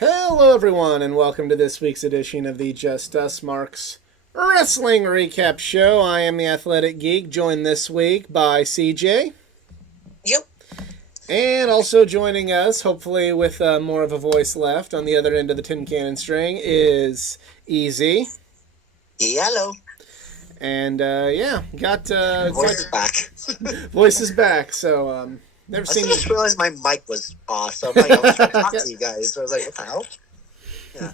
Hello, everyone, and welcome to this week's edition of the Just Us Marks Wrestling Recap Show. I am the Athletic Geek, joined this week by CJ. Yep. And also joining us, hopefully with more of a voice left on the other end of the tin cannon string, is Easy. Hello. And got voice is back. Voice is back. So never seen. I just realized my mic was off, so I'm like, I was trying to talk to you guys. So I was like, what the hell? Yeah.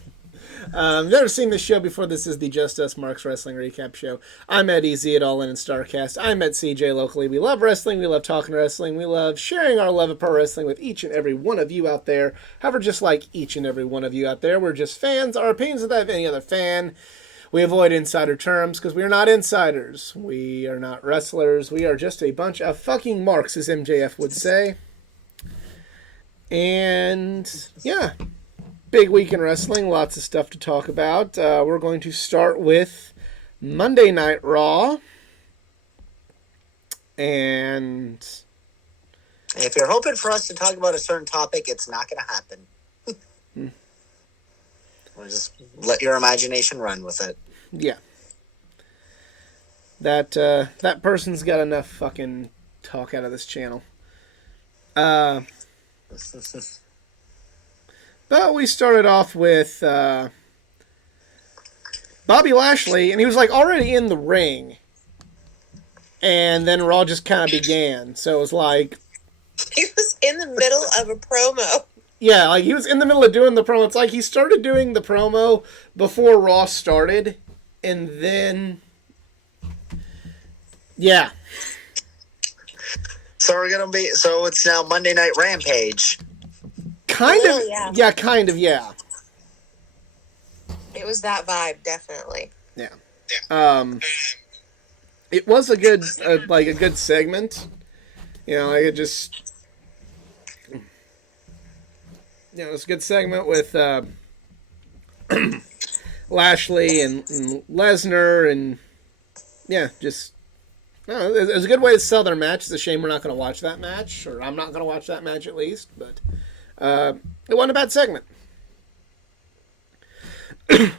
Never seen this show before. This is the Just Us Marks Wrestling Recap Show. I'm Ed Easy at All In and Starcast. I'm at CJ locally. We love wrestling. We love talking wrestling. We love sharing our love of pro wrestling with each and every one of you out there. However, just like each and every one of you out there, we're just fans. Our opinions are that of any other fan. We avoid insider terms because we are not insiders. We are not wrestlers. We are just a bunch of fucking marks, as MJF would say. And yeah, big week in wrestling. Lots of stuff to talk about. We're going to start with Monday Night Raw. And if you're hoping for us to talk about a certain topic, it's not going to happen. We'll just let your imagination run with it. Yeah. That person's got enough fucking talk out of this channel. But we started off with Bobby Lashley, and he was like already in the ring. And then Raw just kind of began. So it was like... He was in the middle of a promo. Yeah, like he was in the middle of doing the promo. It's like he started doing the promo before Raw started, and then... Yeah. So it's now Monday Night Rampage. Kind of, yeah. Yeah, kind of, yeah. It was that vibe, definitely. Yeah. It was a good, a good segment. You know, it just... Yeah, it was a good segment with Lashley and Lesnar, and yeah, just... No, it was a good way to sell their match. It's a shame we're not going to watch that match, or I'm not going to watch that match at least, but it wasn't a bad segment. Chad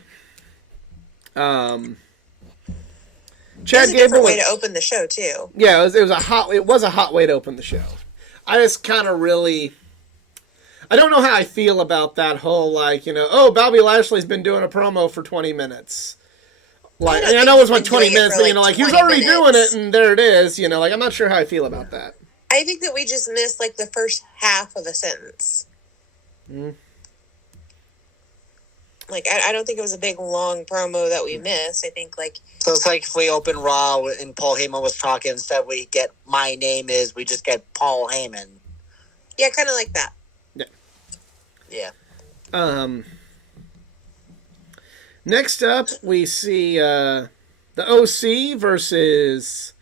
Gable way to open the show too. Yeah, it was a hot way to open the show. I just kind of really... I don't know how I feel about that whole, Bobby Lashley's been doing a promo for 20 minutes. I know it was 20 minutes, but, he was already doing it, and there it is, I'm not sure how I feel about that. I think that we just missed, the first half of a sentence. Mm. I don't think it was a big, long promo that we missed. I think, So it's like if we open Raw and Paul Heyman was talking, instead we get my name is, we just get Paul Heyman. Yeah, kind of like that. Yeah. Next up, we see the OC versus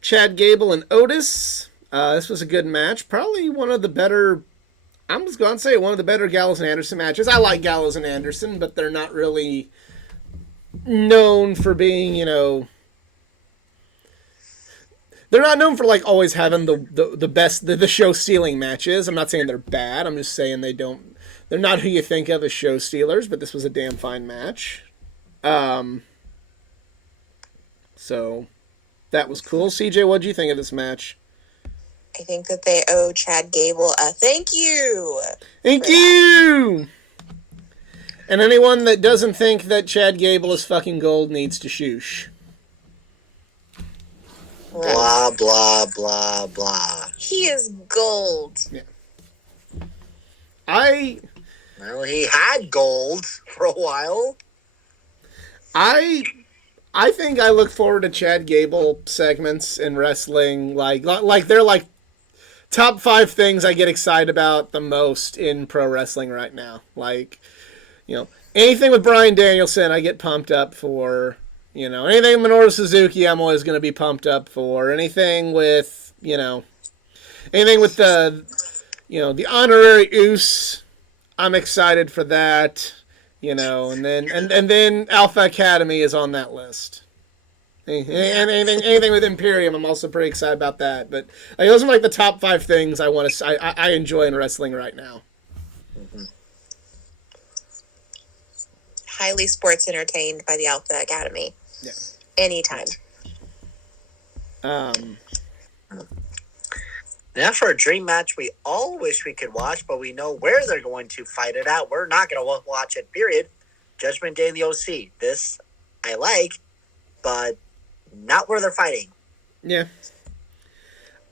Chad Gable and Otis. This was a good match. Probably one of the better... I'm just going to say one of the better Gallows and Anderson matches. I like Gallows and Anderson, but they're not really known for being, They're not known for always having the best the show stealing matches. I'm not saying they're bad. I'm just saying they're not who you think of as show stealers. But this was a damn fine match. So that was cool. CJ, what do you think of this match? I think that they owe Chad Gable a thank you. Thank you. And anyone that doesn't think that Chad Gable is fucking gold needs to shoosh. Blah, blah, blah, blah. He is gold. Yeah. Well, he had gold for a while. I think I look forward to Chad Gable segments in wrestling. They're top 5 things I get excited about the most in pro wrestling right now. Anything with Bryan Danielson I get pumped up for. Anything with Minoru Suzuki, I'm always going to be pumped up for. Anything with, anything with the honorary Uce, I'm excited for that. And then Alpha Academy is on that list. Anything with Imperium, I'm also pretty excited about that. But those are the top 5 things I enjoy in wrestling right now. Mhm. Highly sports entertained by the Alpha Academy. Yeah. Anytime. Now for a dream match we all wish we could watch, but we know where they're going to fight it out. We're not going to watch it, period. Judgment Day in the OC. This I like, but not where they're fighting. Yeah.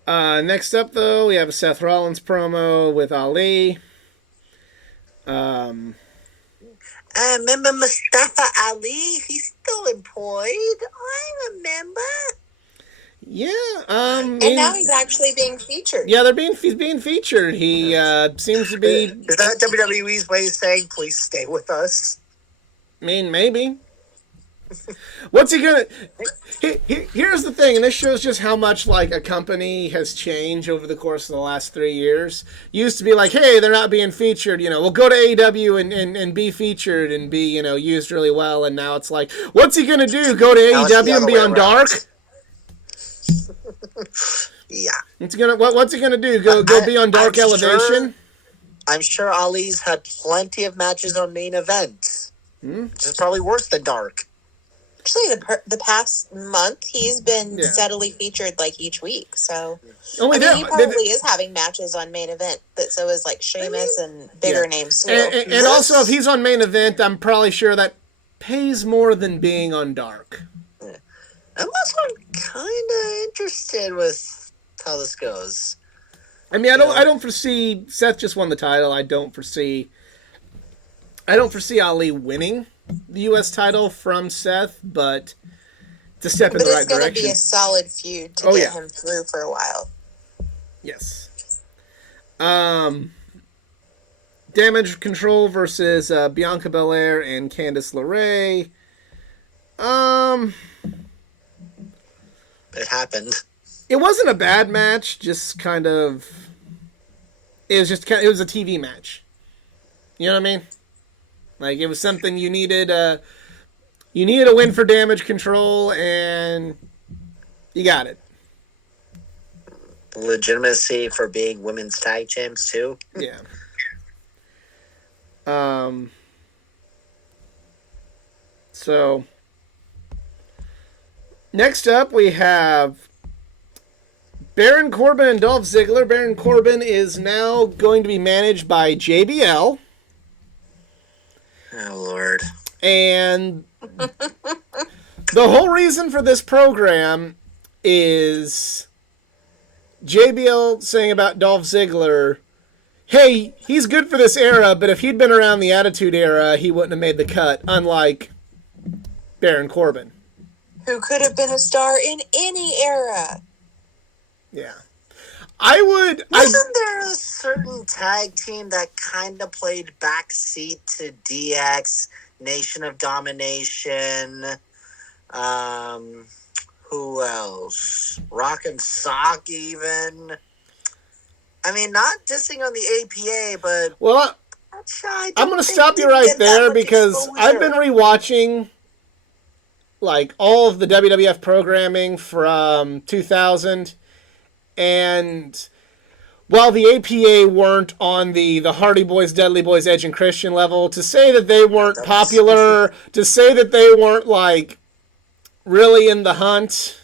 Next up, though, we have a Seth Rollins promo with Ali. I remember Mustafa Ali. He's still employed. I remember. Yeah. And now he's actually being featured. Yeah, he's being featured. He seems to be. Is that WWE's way of saying, please stay with us? I mean, maybe. What's he gonna? Here's the thing, and this shows just how much like a company has changed over the course of the last 3 years. Used to be like, hey, they're not being featured. We'll go to AEW and be featured and be used really well. And now it's like, what's he gonna do? Go to AEW and be on Dark? Yeah. What's he gonna do? Go be on Dark Elevation? I'm sure Ali's had plenty of matches on main event, which is probably worse than Dark. Actually, the past month, he's been steadily featured like each week. So, he probably is having matches on main event, but so is like Sheamus and bigger names too. And also, if he's on main event, I'm probably sure that pays more than being on Dark. I'm also kind of interested with how this goes. I mean, I don't foresee Seth just won the title. I don't foresee Ali winning the U.S. title from Seth, but it's a step in the right direction. But it's going to be a solid feud to get him through for a while. Yes. Damage Control versus Bianca Belair and Candice LeRae. It happened. It wasn't a bad match. Just kind of. It was a TV match. You know what I mean? Like, it was something you needed a win for Damage Control, and you got it. Legitimacy for being women's tag champs too. Yeah. So next up we have Baron Corbin and Dolph Ziggler. Baron Corbin is now going to be managed by JBL. Oh, Lord. And the whole reason for this program is JBL saying about Dolph Ziggler, hey, he's good for this era, but if he'd been around the Attitude Era, he wouldn't have made the cut, unlike Baron Corbin. Who could have been a star in any era. Yeah. Wasn't there a certain tag team that kind of played backseat to DX, Nation of Domination? Who else? Rock and Sock, even. I mean, not dissing on the APA, but well, I'm going to stop you right there because I've been rewatching like all of the WWF programming from 2000. And while the APA weren't on the Hardy Boys, Dudley Boys, Edge and Christian level, to say that they weren't popular, to say that they weren't like really in the hunt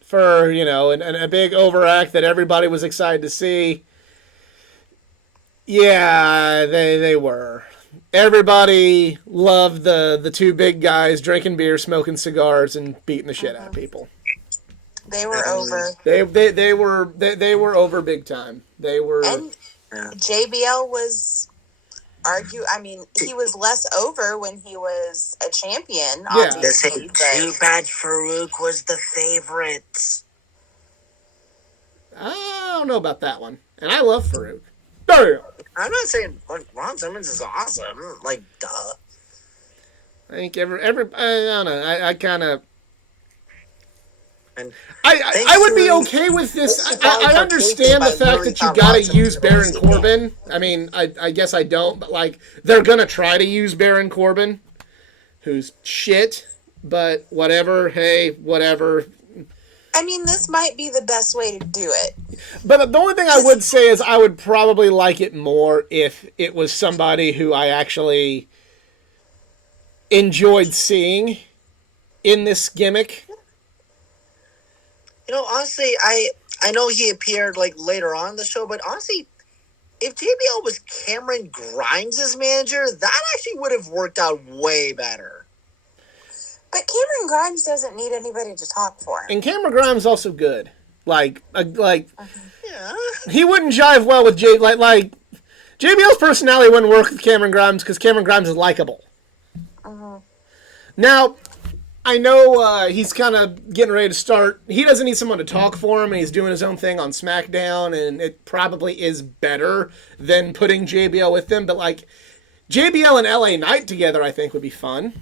for, a big overact that everybody was excited to see, yeah, they were. Everybody loved the two big guys drinking beer, smoking cigars, and beating the shit out of people. They were over. They were over big time. They were. And JBL was he was less over when he was a champion. Obviously, too bad Farouk was the favorite. I don't know about that one, and I love Farouk. Damn. I'm not saying Ron Simmons is awesome. Like, duh. I think I don't know. I kind of. I would be okay with this. I understand the fact that you gotta use Baron Corbin. I mean, I guess I don't, but like, they're gonna try to use Baron Corbin, who's shit, but whatever, hey, whatever. I mean, this might be the best way to do it. But the only thing I would say is I would probably like it more if it was somebody who I actually enjoyed seeing in this gimmick. You know, honestly, I know he appeared like later on in the show, but honestly, if JBL was Cameron Grimes' manager, that actually would have worked out way better. But Cameron Grimes doesn't need anybody to talk for him. And Cameron Grimes is also good. Like Yeah. He wouldn't jive well with like JBL's personality wouldn't work with Cameron Grimes because Cameron Grimes is likable. Now, I know he's kind of getting ready to start. He doesn't need someone to talk for him, and he's doing his own thing on SmackDown, and it probably is better than putting JBL with them. But, like, JBL and LA Knight together, I think, would be fun.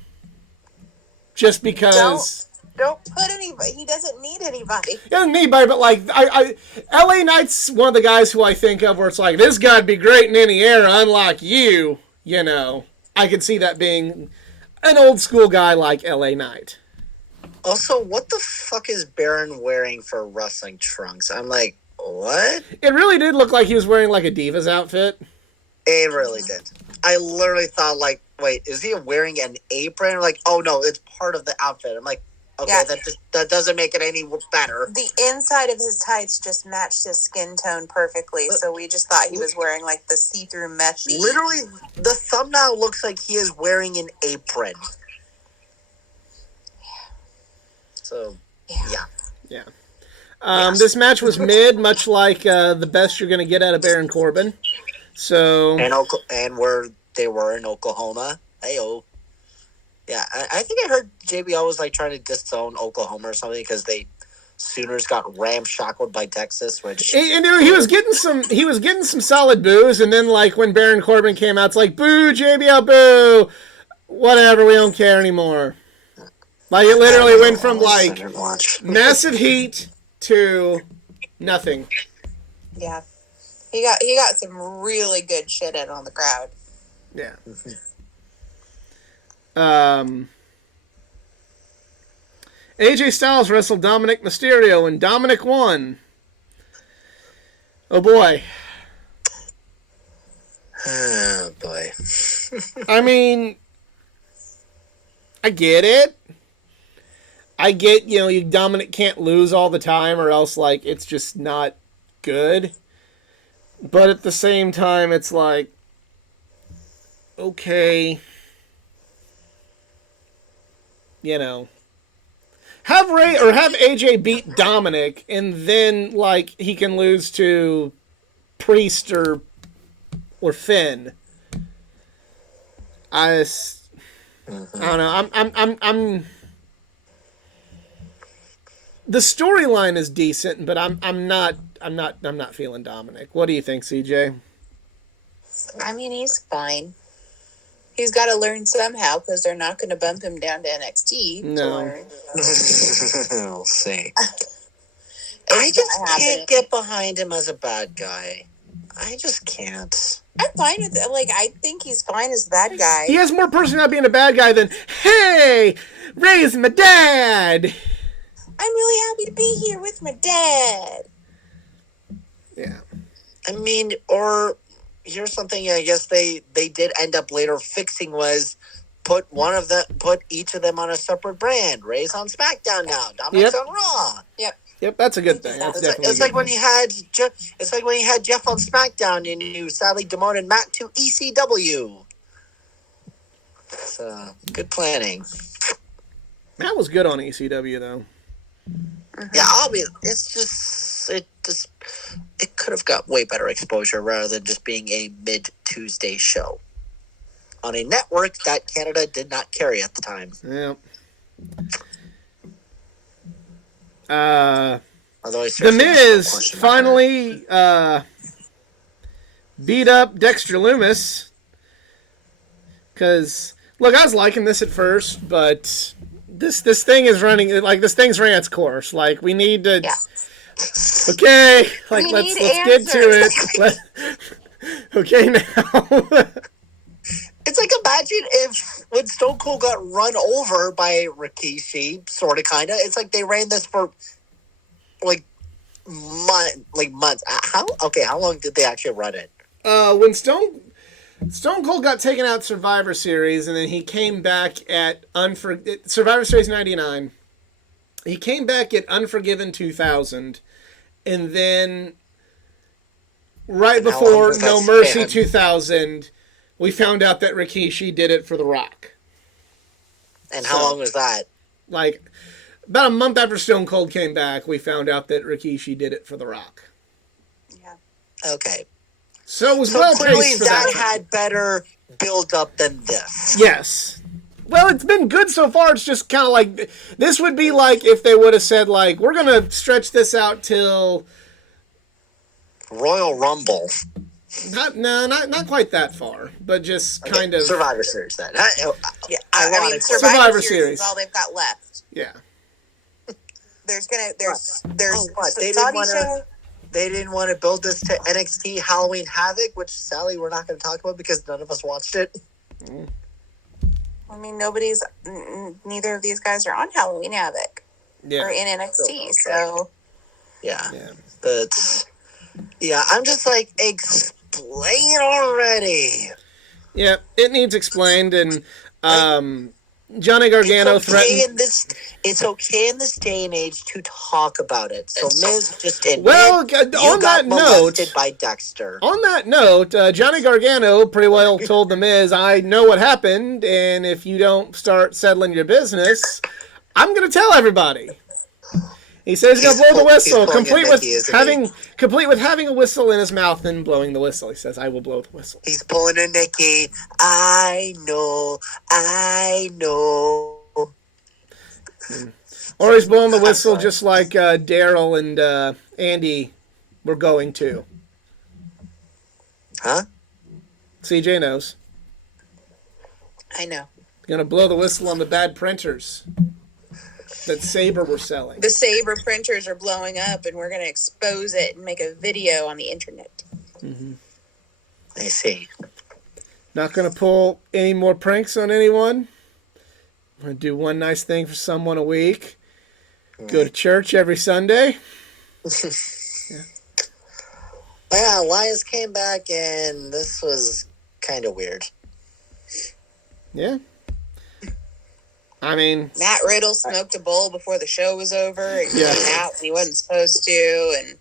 Just because... Don't put anybody. He doesn't need anybody. He doesn't need anybody, but, like, LA Knight's one of the guys who I think of where it's like, this guy'd be great in any era, unlike you, you know. I could see that being... an old school guy like LA Knight. Also, what the fuck is Baron wearing for wrestling trunks? I'm like, what? It really did look like he was wearing like a Divas outfit. It really did. I literally thought, like, wait, is he wearing an apron? Like, oh no, it's part of the outfit. I'm like, okay, yeah. that doesn't make it any better. The inside of his tights just matched his skin tone perfectly, so we just thought he was wearing like the see-through mesh. Literally, the thumbnail looks like he is wearing an apron. So, yeah. This match was mid, much like the best you're going to get out of Baron Corbin. So, and where they were in Oklahoma. Hey-oh. Yeah, I think I heard JBL was like trying to disown Oklahoma or something because they Sooners got ramshackled by Texas, which and he was getting some solid boos, and then like when Baron Corbin came out, it's like boo JBL boo, whatever, we don't care anymore. Like it literally went from like massive heat to nothing. Yeah, he got some really good shit in on the crowd. Yeah. AJ Styles wrestled Dominic Mysterio, and Dominic won. Oh boy. Oh boy. I mean, I get it. I get, Dominic can't lose all the time or else, like, it's just not good. But at the same time, it's like, okay, have AJ beat Dominic, and then, like, he can lose to Priest or Finn. I don't know. I'm the storyline is decent, but I'm not feeling Dominic. What do you think, CJ? I mean, he's fine. He's got to learn somehow because they're not going to bump him down to NXT. No. We'll see. I just can't get behind him as a bad guy. I just can't. I'm fine with it. Like, I think he's fine as a bad guy. He has more personality being a bad guy than, hey, Ray's my dad. I'm really happy to be here with my dad. Yeah. I mean, or here's something I guess they did end up later fixing was put each of them on a separate brand. Ray's on SmackDown now. Dominic's on Raw. Yep, that's a good thing. It's like when you had Jeff on SmackDown and you sadly demoted Matt to ECW. It's good planning. Matt was good on ECW though. Yeah, it could have got way better exposure rather than just being a mid-Tuesday show on a network that Canada did not carry at the time. Yeah. The Miz finally beat up Dexter Lumis. Because, look, I was liking this at first, but this thing is running, like, this thing's ran its course. Like, we need to... Yeah. Okay, like, let's get to it. Okay, now. It's like, imagine if when Stone Cold got run over by Rikishi, sort of, kind of, it's like they ran this for like months. How long did they actually run it? When Stone Cold got taken out Survivor Series, and then he came back at Survivor Series 99. He came back at Unforgiven 2000, and then before No Mercy 2000, we found out that Rikishi did it for The Rock. And how long was that? Like, about a month after Stone Cold came back, we found out that Rikishi did it for The Rock. Yeah. Okay. So it was well clearly paced for that that had better build up than this. Yes. Well, it's been good so far. It's just kind of like, this would be like if they would have said, like, we're going to stretch this out till Royal Rumble. Not quite that far, but just kind of Survivor Series then. Yeah, I mean, Survivor Series is all they've got left. Yeah. There's what? They didn't want to build this to NXT Halloween Havoc, which sadly we're not going to talk about because none of us watched it. I mean, neither of these guys are on Halloween Havoc or in NXT, so yeah. But yeah, I'm just like, explain already. Yeah, it needs explained, and Johnny Gargano threatened. It's okay in this day and age to talk about it. So Miz just admit on that note, by Dexter. On that note, Johnny Gargano pretty well told the Miz, "I know what happened, and if you don't start settling your business, I'm going to tell everybody." He says he's going to blow the whistle, complete with having a whistle in his mouth and blowing the whistle. He says, "I will blow the whistle." He's pulling a Nikki. I know. Or he's blowing the whistle just like Daryl and Andy were going to. Huh? CJ knows. I know. Going to blow the whistle on the bad printers that Sabre were selling. The Sabre printers are blowing up, and we're going to expose it and make a video on the internet. Mm-hmm. I see. Not going to pull any more pranks on anyone. I'm going to do one nice thing for someone a week. Go to church every Sunday. Yeah, Elias came back, and this was kind of weird. Yeah. I mean, Matt Riddle smoked a bowl before the show was over. He came out when he wasn't supposed to, and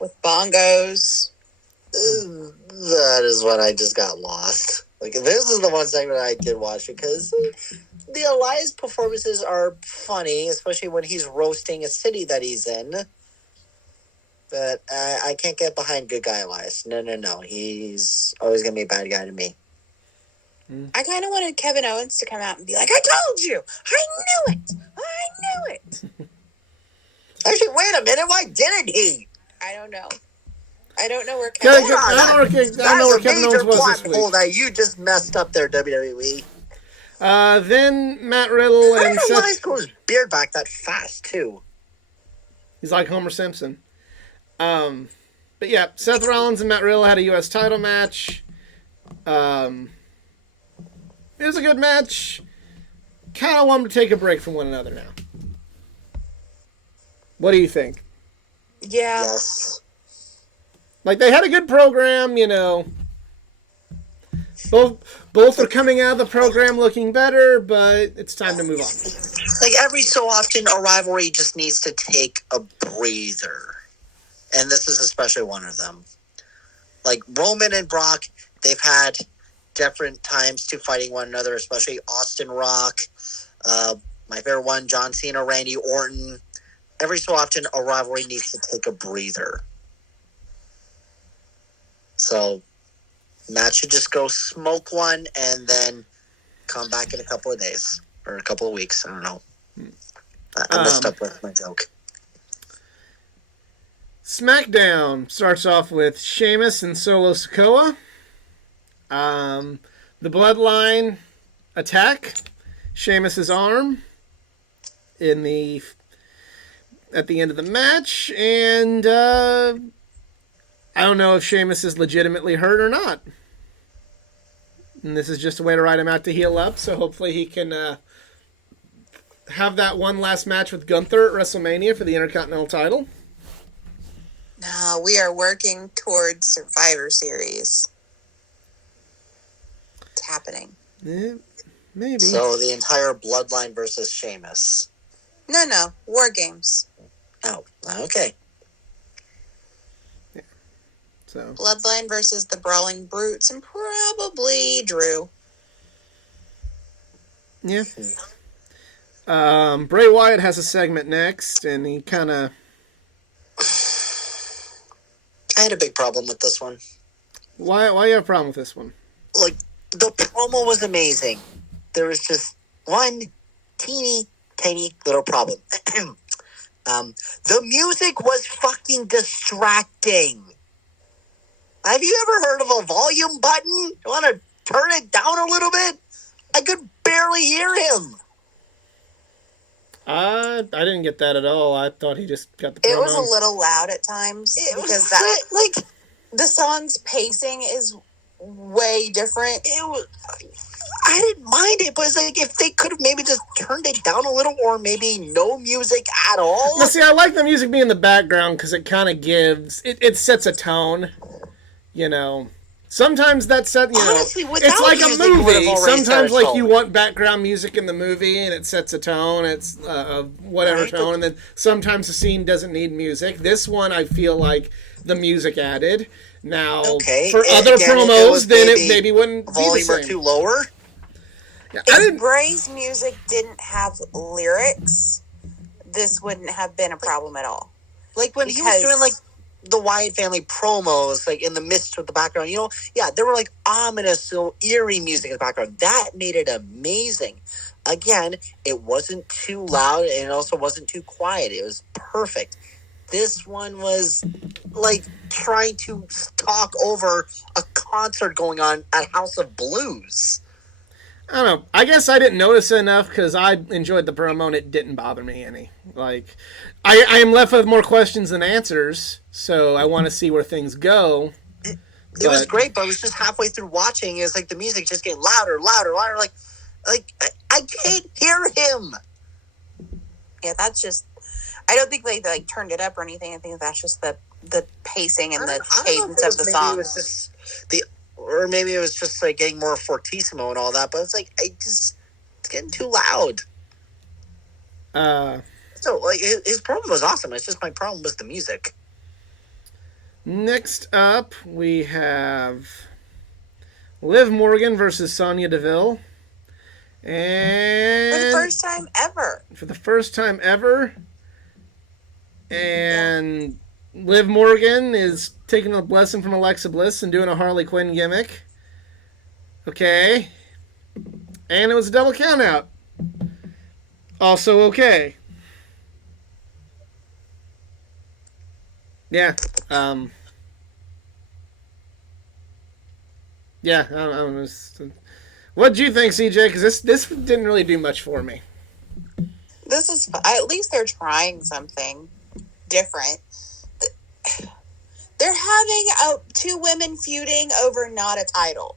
with bongos. That is when I just got lost. Like, this is the one segment I did watch because the Elias performances are funny, especially when he's roasting a city that he's in. But I can't get behind good guy Elias. No. He's always going to be a bad guy to me. I kind of wanted Kevin Owens to come out and be like, "I told you! I knew it! Actually, wait a minute. Why didn't he? I don't know. I don't know where Kevin Owens I don't know where Kevin Owens was this week. That you just messed up there, WWE. Then Matt Riddle and Seth... Elias grow his beard back that fast, too. He's like Homer Simpson. But yeah, Seth Rollins and Matt Riddle had a U.S. title match. It was a good match. Kind of want them to take a break from one another now. What do you think? Yeah. Yes. Like, they had a good program, you know. Both are coming out of the program looking better, but it's time to move on. Like, every so often, a rivalry just needs to take a breather. And this is especially one of them. Like, Roman and Brock, they've had different times to fighting one another, especially Austin Rock. My favorite one, John Cena, Randy Orton. Every so often, a rivalry needs to take a breather. So, Matt should just go smoke one and then come back in a couple of days or a couple of weeks. I don't know. I messed up with my joke. SmackDown starts off with Sheamus and Solo Sikoa. The Bloodline attack Sheamus's arm at the end of the match, and I don't know if Sheamus is legitimately hurt or not. And this is just a way to ride him out to heal up, so hopefully he can have that one last match with Gunther at WrestleMania for the Intercontinental title? No, we are working towards Survivor Series. It's happening. Yeah, maybe. So the entire Bloodline versus Sheamus. No. War Games. Oh, okay. Yeah. So Bloodline versus the Brawling Brutes and probably Drew. yeah. Bray Wyatt has a segment next, and he kind of... I had a big problem with this one. Why you have a problem with this one? Like, the promo was amazing. There was just one teeny, tiny little problem. The music was fucking distracting. Have you ever heard of a volume button? You want to turn it down a little bit? I could barely hear him. I didn't get that at all. I thought he just got the promo. It was a little loud at times because the song's pacing is way different. I didn't mind it, but it's like if they could have maybe just turned it down a little, or maybe no music at all. Now, see, I like the music being in the background because it kind of gives it sets a tone. You know, sometimes that set. You Honestly, know, it's like a music, movie. Sometimes, like you want background music in the movie, and it sets a tone. It's whatever Right, tone, and then sometimes the scene doesn't need music. This one, I feel like the music added. Now, for other promos, then it maybe wouldn't be the volume same. or two lower. Yeah, If Bray's music didn't have lyrics, this wouldn't have been a problem at all. Like when he was doing like the Wyatt family promos, like in the mist with the background, you know, yeah, there were like ominous, so eerie music in the background. That made it amazing. Again, it wasn't too loud and it also wasn't too quiet. It was perfect. This one was like trying to talk over a concert going on at House of Blues. I don't know. I guess I didn't notice it enough because I enjoyed the promo and it didn't bother me any. Like, I am left with more questions than answers, so I want to see where things go. It was great, but it was just halfway through watching. It was like the music just getting louder. Like I can't hear him. Yeah, that's just. I don't think they like turned it up or anything. I think that's just the pacing and the cadence of the song. It was just or maybe it was just like getting more fortissimo and all that. But it's like it's getting too loud. So like his promo was awesome. It's just my problem was the music. Next up, we have Liv Morgan versus Sonya Deville. And for the first time ever. And Liv Morgan is taking a lesson from Alexa Bliss and doing a Harley Quinn gimmick. Okay. And it was a double countout. Also okay. Yeah. Yeah. I don't know. What do you think, CJ? Because this didn't really do much for me. This is at least they're trying something different. They're having two women feuding over not a title.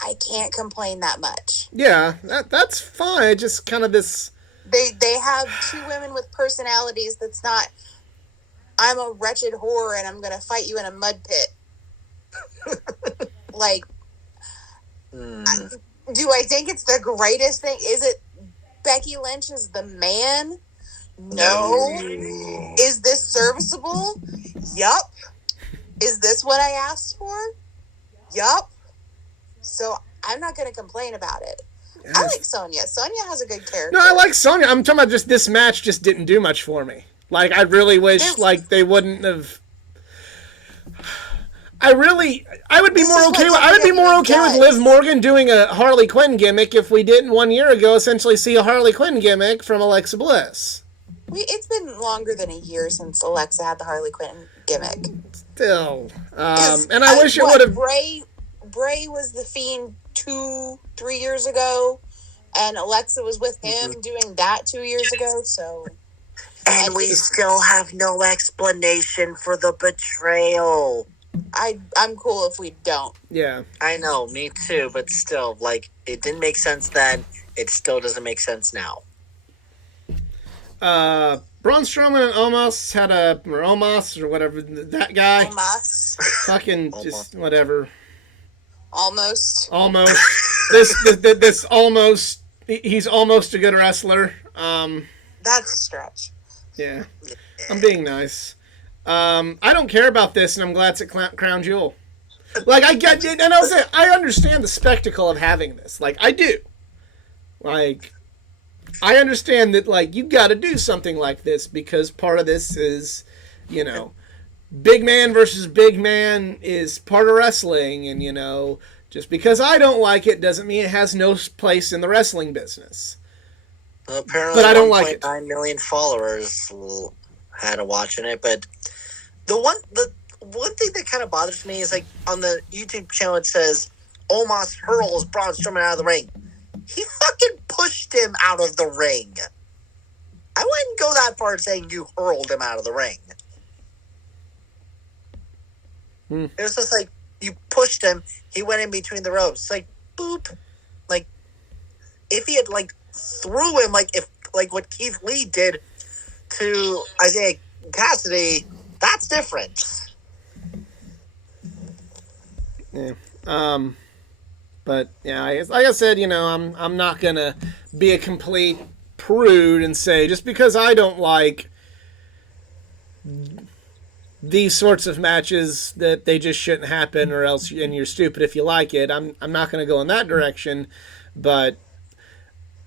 I can't complain that much. Yeah, that's fine. Just kind of this. They have two women with personalities. That's not. I'm a wretched whore and I'm gonna fight you in a mud pit. Like, do I think it's the greatest thing? Is it Becky Lynch is the man? No. Is this serviceable? Yup. Is this what I asked for? Yup. So I'm not going to complain about it. Yes. I like Sonya. Sonya has a good character. No, I like Sonya. I'm talking about just this match just didn't do much for me. Like, I really wish like they wouldn't have. I would be more okay with Liv Morgan doing a Harley Quinn gimmick if we didn't 1 year ago essentially see a Harley Quinn gimmick from Alexa Bliss. It's been longer than a year since Alexa had the Harley Quinn gimmick. Still. And I wish it would have... Bray was the Fiend 2-3 years ago, and Alexa was with him doing that 2 years ago, so... And we still have no explanation for the betrayal. I'm cool if we don't. Yeah. I know, me too, but still, like, it didn't make sense then. it still doesn't make sense now. Braun Strowman and Omos or whatever, that guy. Omos. Fucking just whatever. Almost. This almost. He's almost a good wrestler. That's a stretch. Yeah. I'm being nice. I don't care about this, and I'm glad it's at Crown Jewel. Like, I get it, and I understand the spectacle of having this. Like, I do. Like, I understand that, like, you got to do something like this because part of this is, you know, big man versus big man is part of wrestling, and, you know, just because I don't like it doesn't mean it has no place in the wrestling business. Well, apparently, but I don't like it. 9 million followers had a watching it, but the one thing that kind of bothers me is, like, on the YouTube channel it says Omos hurls Braun Strowman out of the ring. He fucking pushed him out of the ring. I wouldn't go that far as saying you hurled him out of the ring. It was just like, you pushed him, he went in between the ropes. Like, boop. Like, if he had, like, threw him, like, what Keith Lee did to Isaiah Cassidy, that's different. Yeah. But yeah, like I said, you know, I'm not gonna be a complete prude and say just because I don't like these sorts of matches that they just shouldn't happen, or else and you're stupid if you like it. I'm not gonna go in that direction, but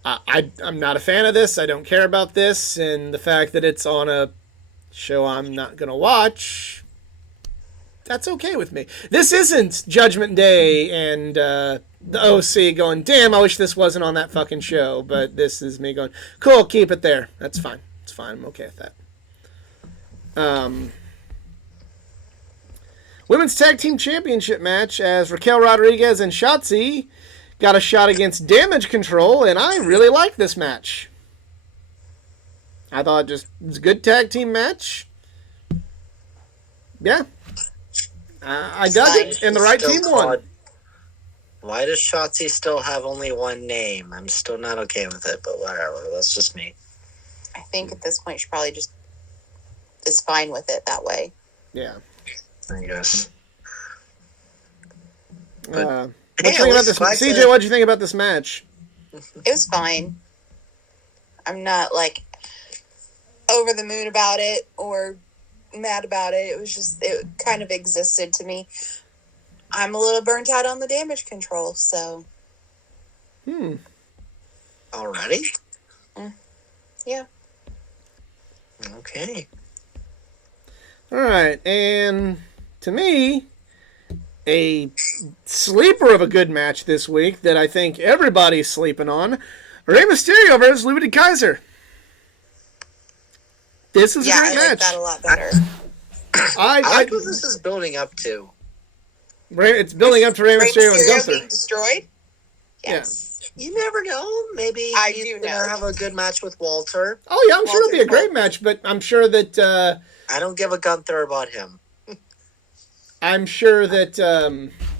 I'm not a fan of this. I don't care about this, and the fact that it's on a show I'm not gonna watch, that's okay with me. This isn't Judgment Day and the OC going, damn, I wish this wasn't on that fucking show. But this is me going, cool, keep it there. That's fine. It's fine. I'm okay with that. Women's Tag Team Championship match as Raquel Rodriguez and Shotzi got a shot against Damage Control, and I really liked this match. I thought it was a good tag team match. Yeah. I dug it, and the right team won. Why does Shotzi still have only one name? I'm still not okay with it, but whatever. That's just me. I think at this point she probably just is fine with it that way. Yeah. I guess. What you think about this? CJ, what did you think about this match? It was fine. I'm not, like, over the moon about it or mad about it. It was just, it kind of existed to me. I'm a little burnt out on the Damage Control, so. Already? Yeah. Okay. All right, and to me, a sleeper of a good match this week that I think everybody's sleeping on, Rey Mysterio versus Ludwig Kaiser. This is a great match. I like that a lot better. I like what this is building up to. It's building up to Rey Mysterio and Gunther being destroyed? Yes. Yeah. You never know. Maybe he's going to have a good match with Walter. Oh, yeah, I'm sure it'll be a great match, but I'm sure that... I don't give a Gunther about him. I'm sure that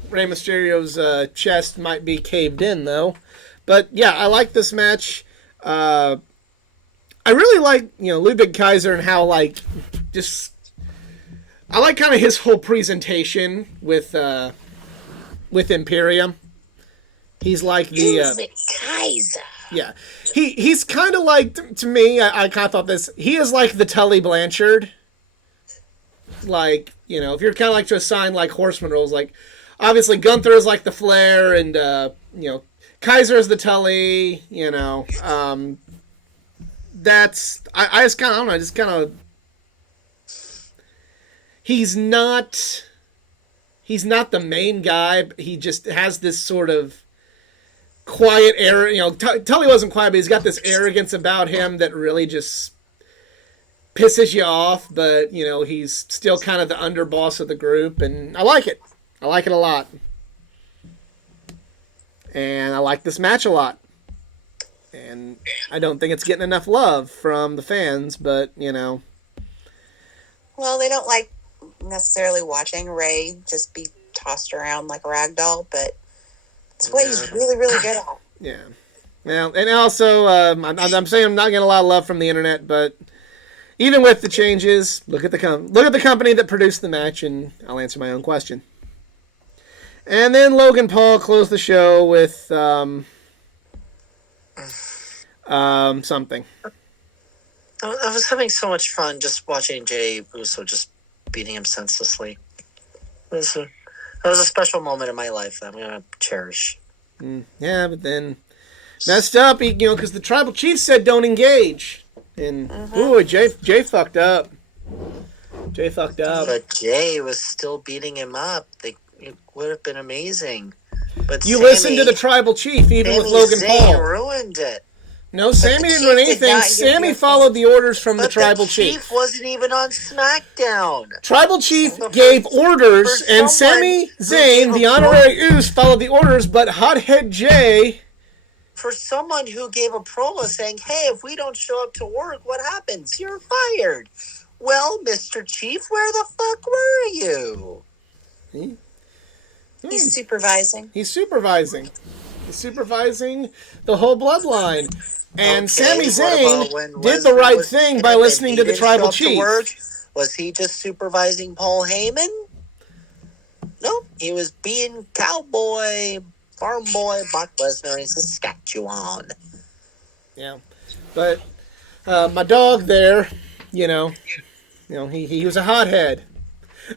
Rey Mysterio's chest might be caved in, though. But, yeah, I like this match. I really like, Ludwig Kaiser and how, like, just... I like kind of his whole presentation with Imperium. He's like the... Ludwig Kaiser. Yeah. He's kind of like, to me, I kind of thought this, he is like the Tully Blanchard. Like, if you're kind of like to assign, like, horseman roles, like, obviously Gunther is like the Flair, and, Kaiser is the Tully, that's, I just kind of, I don't know, just kind of, he's not the main guy, but he just has this sort of quiet air, Tully wasn't quiet, but he's got this arrogance about him that really just pisses you off, but, he's still kind of the underboss of the group, and I like it. I like it a lot. And I like this match a lot. And I don't think it's getting enough love from the fans, but, Well, they don't like necessarily watching Ray just be tossed around like a rag doll, but it's what he's really, really good at. Yeah. Well, and also, I'm saying I'm not getting a lot of love from the internet, but even with the changes, look at the company that produced the match, and I'll answer my own question. And then Logan Paul closed the show with something. I was having so much fun just watching Jey Uso just beating him senselessly. It was a special moment in my life that I'm going to cherish. Yeah, but then messed up, because the Tribal Chief said don't engage. And, Jey fucked up. Jey fucked up. But Jey was still beating him up. It would have been amazing. But you listened to the Tribal Chief, even with Logan Paul. Ruined it. No, Sammy didn't run anything. Sammy followed the orders from the Tribal Chief. Chief wasn't even on SmackDown. Tribal Chief gave orders, and Sami Zayn, the honorary Uce, followed the orders, but Hothead Jey... For someone who gave a promo saying, hey, if we don't show up to work, what happens? You're fired. Well, Mr. Chief, where the fuck were you? He's supervising. He's supervising the whole bloodline. And Sami Zayn did the right thing by listening to the Tribal Chief. Was he just supervising Paul Heyman? Nope. He was being cowboy, farm boy, Brock Lesnar in Saskatchewan. Yeah. But my dog there, he was a hothead.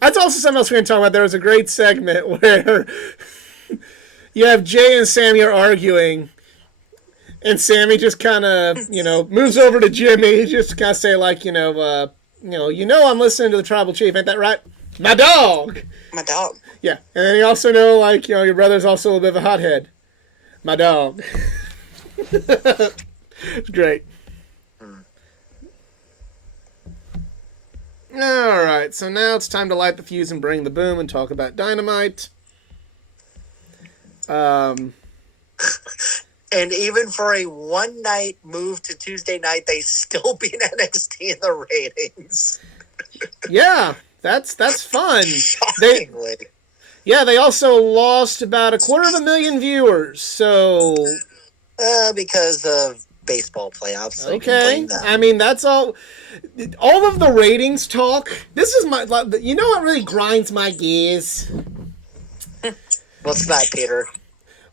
That's also something else we're going to talk about. There was a great segment where you have Jey and Sami are arguing, and Sami just kind of, moves over to Jimmy, just kind of say like, I'm listening to the Tribal Chief, ain't that right? My dog. My dog. Yeah, and then you also know, like, your brother's also a little bit of a hothead. My dog. It's great. All right, so now it's time to light the fuse and bring the boom and talk about Dynamite. And even for a one-night move to Tuesday night, they still beat NXT in the ratings. Yeah, that's fun. Shockingly. They also lost about 250,000 viewers, so... because of baseball playoffs. So okay, I mean, that's all of the ratings talk. This is what really grinds my gears? What's that, Peter?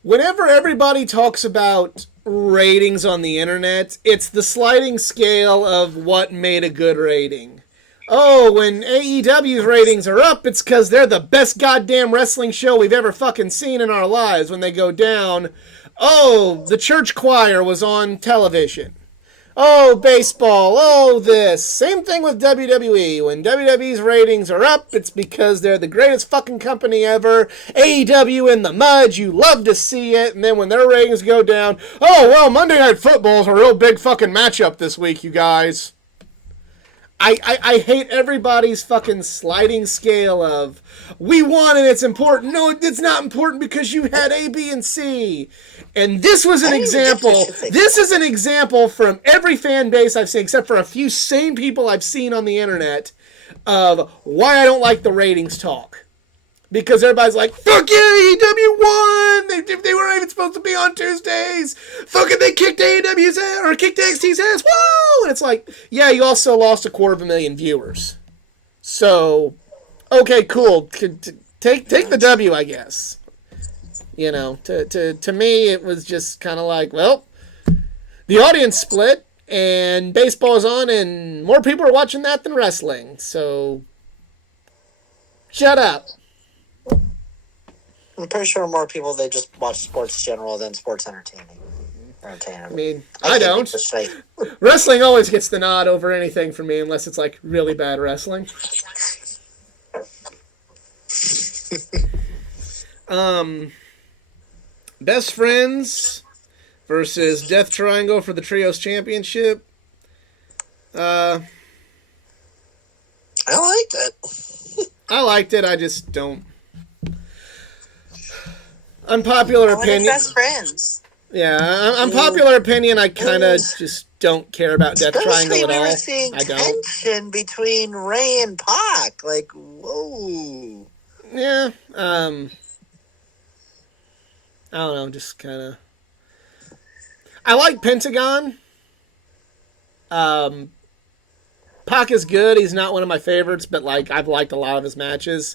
Whenever everybody talks about ratings on the internet, it's the sliding scale of what made a good rating. Oh, when AEW's ratings are up, it's because they're the best goddamn wrestling show we've ever fucking seen in our lives. When they go down, oh, the church choir was on television. Oh, baseball. Oh, this. Same thing with WWE. When WWE's ratings are up, it's because they're the greatest fucking company ever. AEW in the mud. You love to see it. And then when their ratings go down, oh, well, Monday Night Football's a real big fucking matchup this week, you guys. I hate everybody's fucking sliding scale of, we won and it's important. No, it's not important because you had A, B, and C. And this was an example. This is an example from every fan base I've seen, except for a few sane people I've seen on the internet, of why I don't like the ratings talk. Because everybody's like, fuck yeah, AEW won! They weren't even supposed to be on Tuesdays! Fucking they kicked AEW's ass, or kicked NXT's ass, woo! And it's like, yeah, you also lost 250,000 viewers. So, okay, cool. Take the W, I guess. To me, it was just kind of like, well, the audience split, and baseball is on, and more people are watching that than wrestling. So, shut up. I'm pretty sure more people, they just watch sports general than sports entertaining. I mean, I don't. Wrestling always gets the nod over anything for me, unless it's like really bad wrestling. Best Friends versus Death Triangle for the Trios Championship. I liked it. I liked it. I just don't. Unpopular opinion. Best Friends. Yeah, unpopular opinion. I kind of just don't care about Death Triangle at all. We were seeing tension between Ray and Pac. Like, whoa. Yeah. I don't know. Just kind of. I like Pentagon. Pac is good. He's not one of my favorites, but like I've liked a lot of his matches.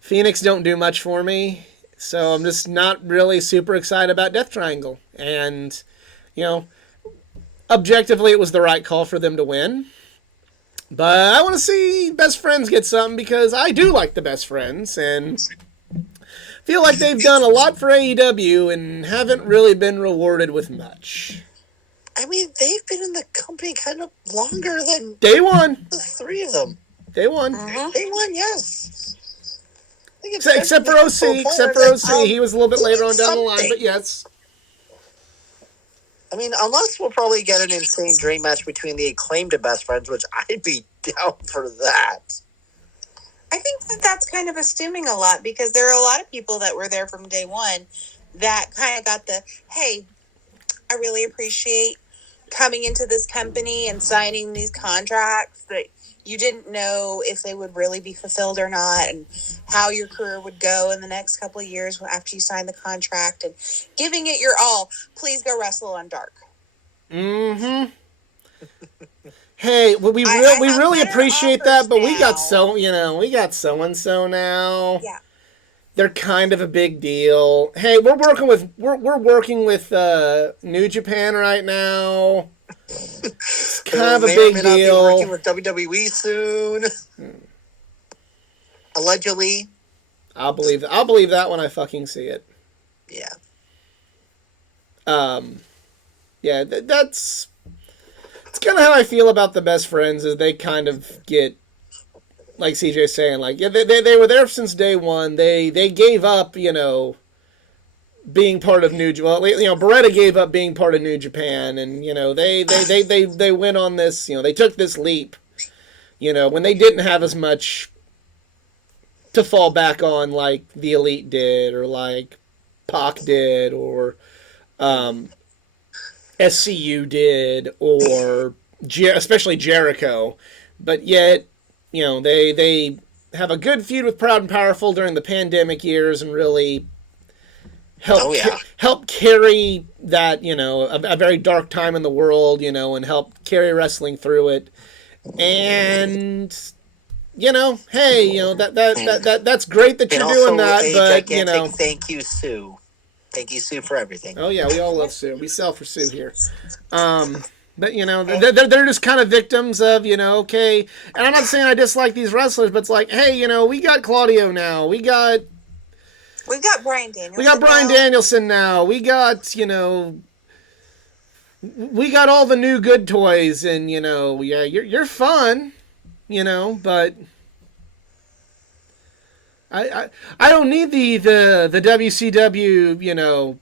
Phoenix don't do much for me, so I'm just not really super excited about Death Triangle. And, you know, objectively it was the right call for them to win. But I want to see Best Friends get something because I do like the Best Friends and feel like they've done a lot for AEW and haven't really been rewarded with much. I mean, they've been in the company kind of longer than Day one. The three of them. Day one. Day one, yes. Except for OC. Except for OC. He was a little bit later on down the line, but yes. I mean, unless we'll probably get an insane dream match between the Acclaimed and Best Friends, which I'd be down for that. I think that that's kind of assuming a lot because there are a lot of people that were there from day one that kind of got the, hey, I really appreciate coming into this company and signing these contracts that you didn't know if they would really be fulfilled or not and how your career would go in the next couple of years after you sign the contract and giving it your all. Please go wrestle on Dark. Mm-hmm. Hey, we really appreciate that, but we got so-and-so now. Yeah. They're kind of a big deal. Hey, we're working with New Japan right now. It's kind of a big deal. Working with WWE soon. Allegedly. I'll believe that when I fucking see it. Yeah. Yeah, that's kind of how I feel about the Best Friends. Is they kind of get, like CJ's saying, like yeah, they were there since day one. They gave up, being part of Beretta gave up being part of New Japan, and they went on this, they took this leap, when they didn't have as much to fall back on like the Elite did, or like Pac did, or SCU did, or especially Jericho, but yet, they have a good feud with Proud and Powerful during the pandemic years and really help carry that, a very dark time in the world, and help carry wrestling through it. And, hey, that's great that you're doing that, but, Thank you, Sue. Thank you, Sue, for everything. Oh, yeah, we all love Sue. We sell for Sue here. But, they're just kind of victims of, okay. And I'm not saying I dislike these wrestlers, but it's like, hey, we got Claudio now. We've got Bryan Danielson. We got Bryan Danielson now. We got, we got all the new good toys, and, yeah, you're fun, but I don't need the WCW,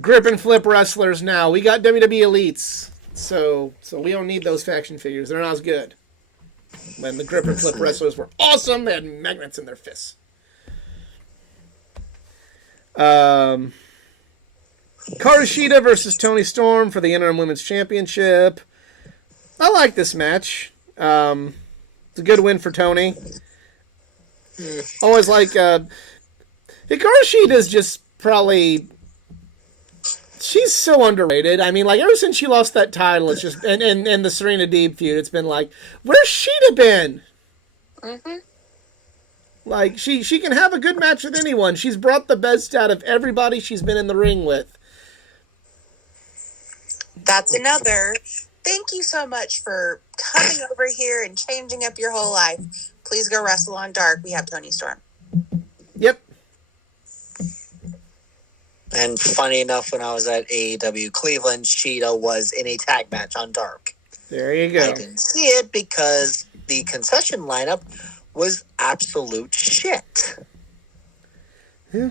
grip and flip wrestlers now. We got WWE Elites. So we don't need those faction figures. They're not as good. When the grip and flip wrestlers were awesome, they had magnets in their fists. Karashida versus Toni Storm for the Interim Women's Championship. I like this match. It's a good win for Toni. Always like Karashida's just probably... She's so underrated. I mean, like, ever since she lost that title, it's just... And the Serena Deeb feud, it's been like, where's Sheeta been? Mm-hmm. Like, she can have a good match with anyone. She's brought the best out of everybody she's been in the ring with. That's another. Thank you so much for coming over here and changing up your whole life. Please go wrestle on Dark. We have Toni Storm. Yep. And funny enough, when I was at AEW Cleveland, Sheeta was in a tag match on Dark. There you go. I didn't see it because the concession lineup was absolute shit. Yeah.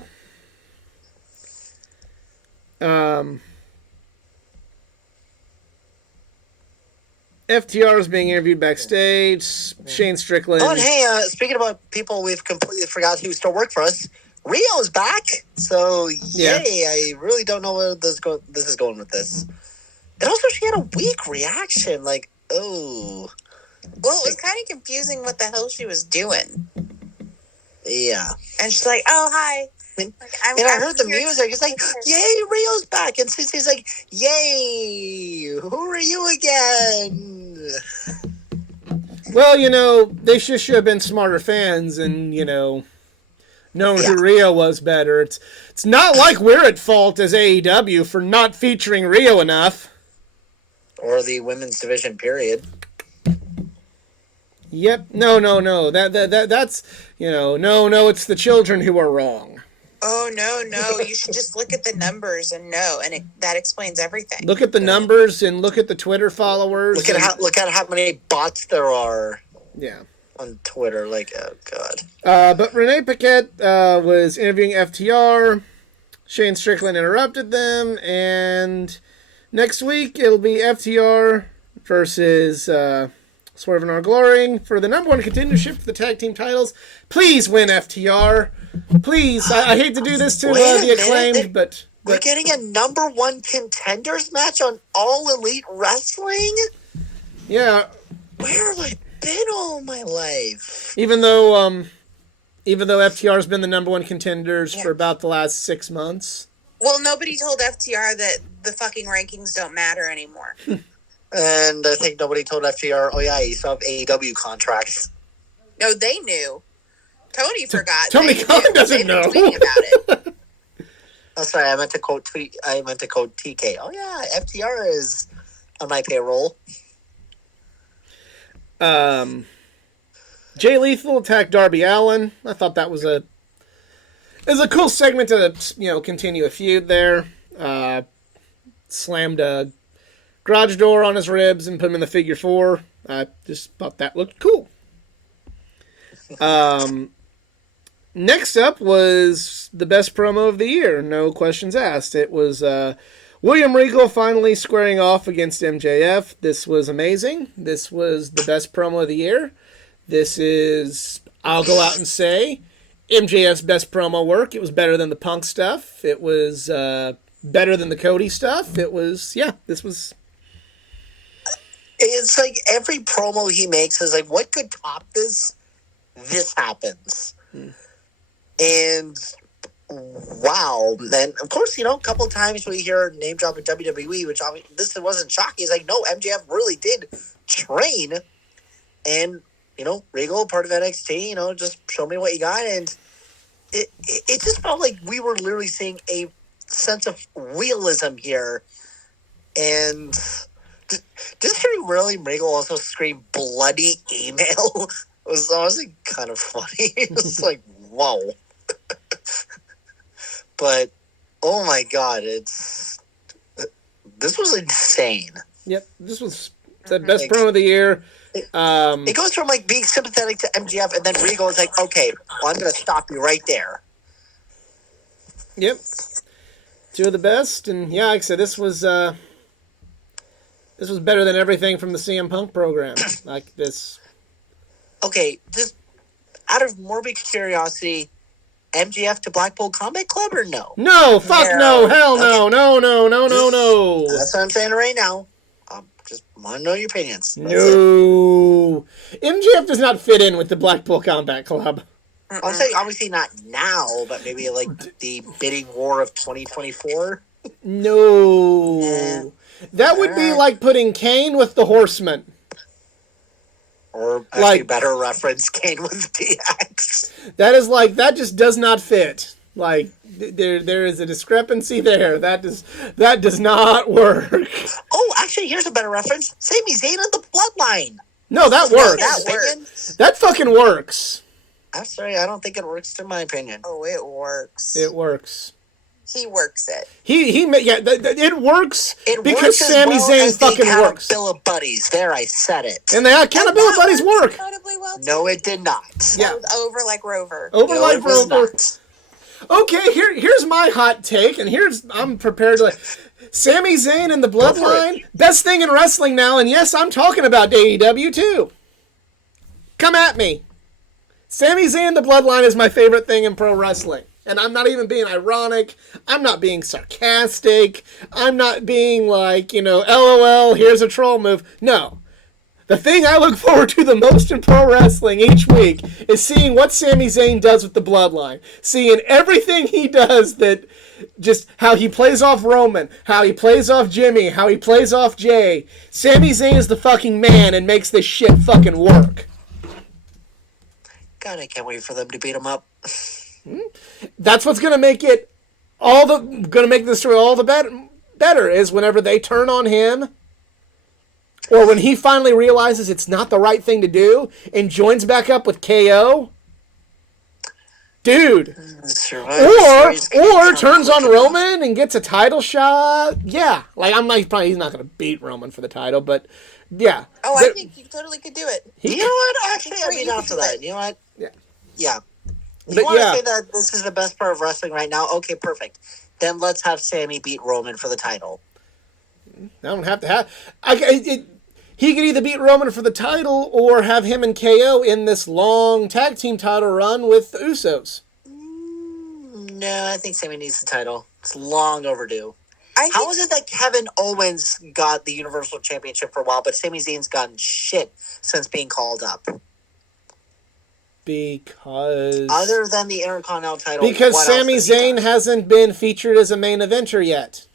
FTR is being interviewed backstage. Shane Strickland. Oh, and hey, speaking about people we've completely forgot who still work for us, Rio's back. So, yay. I really don't know where this is going with this. And also, she had a weak reaction. Like, oh. Well, it was kind of confusing what the hell she was doing. Yeah. And she's like, oh, hi. I heard the music. It's like, yay, Rio's back. And Sissy's like, yay, who are you again? Well, they should have been smarter fans and, known who Rio was better. It's not like we're at fault as AEW for not featuring Rio enough. Or the women's division, period. Yep. No. That's, no, it's the children who are wrong. Oh, no. You should just look at the numbers and know, and that explains everything. Look at the numbers and look at the Twitter followers. Look at how many bots there are. Yeah. On Twitter, oh God. But Renee Paquette was interviewing FTR. Shane Strickland interrupted them, and next week it'll be FTR versus Swerve and Our Glory for the number one contendership for the tag team titles. Please win, FTR. Please. I hate to do this to the Acclaimed, but we're getting a number one contenders match on All Elite Wrestling? Yeah. Where have I been all my life? Even though FTR's been the number one contenders for about the last 6 months. Well, nobody told FTR that the fucking rankings don't matter anymore. And I think nobody told FTR, you still have AEW contracts. No, they knew. Tony forgot. Tony Khan doesn't know. About it. Oh, sorry, I meant to quote TK. Oh yeah, FTR is on my payroll. Jay Lethal attacked Darby Allin. I thought that was a cool segment to continue a feud there. Slammed a garage door on his ribs and put him in the figure four. I just thought that looked cool. Next up was the best promo of the year. No questions asked. It was William Regal finally squaring off against MJF. This was amazing. This was the best promo of the year. This is, I'll go out and say, MJF's best promo work. It was better than the Punk stuff. It was better than the Cody stuff. It was, this was... It's like every promo he makes is like, what could top this? This happens. And wow. Then, of course, a couple of times we hear name drop in WWE, which this wasn't shocking. It's like, no, MJF really did train. And, Regal, part of NXT, just show me what you got. And it just felt like we were literally seeing a sense of realism here. And just hearing William Regal also scream bloody email was honestly kind of funny. It was like, whoa. But, oh my God, this was insane. Yep, this was the best promo of the year. It goes from being sympathetic to MJF, and then Regal is like, okay, well, I'm going to stop you right there. Yep. Two of the best, and like I said, this was better than everything from the CM Punk program. Like this. Okay, just out of morbid curiosity, MJF to Blackpool Combat Club or no? No, fuck no, hell no, no. That's what I'm saying right now. Just want to know your opinions. No. MJF does not fit in with the Blackpool Combat Club. I'll say obviously not now, but maybe the bidding war of 2024. No. That would be like putting Kane with the Horsemen. Or actually better reference, Kane with DX. That just does not fit. There is a discrepancy there. That does not work. Oh, actually, here's a better reference. Sami Zayn and the Bloodline. No, that works. That fucking works. I'm sorry, I don't think it works in my opinion. Oh, it works. It works. He works it. It works. It because works Sami Zayn fucking works. Accountability buddies. There, I said it. And the accountability buddies work. Well no, it did not. Yeah, over like Rover. Rover. Okay, here's my hot take, and I'm prepared to. Sami Zayn and the Bloodline, best thing in wrestling now, and yes, I'm talking about AEW too. Come at me. Sami Zayn and the Bloodline is my favorite thing in pro wrestling. And I'm not even being ironic. I'm not being sarcastic. I'm not being LOL, here's a troll move. No. The thing I look forward to the most in pro wrestling each week is seeing what Sami Zayn does with the bloodline. Seeing everything he does, that just how he plays off Roman, how he plays off Jimmy, how he plays off Jay. Sami Zayn is the fucking man and makes this shit fucking work. God, I can't wait for them to beat him up. That's what's gonna make it gonna make the story all the better is whenever they turn on him, or when he finally realizes it's not the right thing to do and joins back up with KO. Dude. Or turns on Roman and gets a title shot. Yeah. Like, he's not going to beat Roman for the title, but yeah. Oh, I think you totally could do it. You know what? Actually, I'd be down for that. You know what? Yeah. Yeah. You want to say that this is the best part of wrestling right now? Okay, perfect. Then let's have Sami beat Roman for the title. I don't have to have... He could either beat Roman for the title or have him and KO in this long tag team title run with the Usos. No, I think Sami needs the title. It's long overdue. How is it that Kevin Owens got the Universal Championship for a while, but Sami Zayn's gotten shit since being called up? Because... Other than the Intercontinental title... Because Sami Zayn hasn't been featured as a main eventer yet.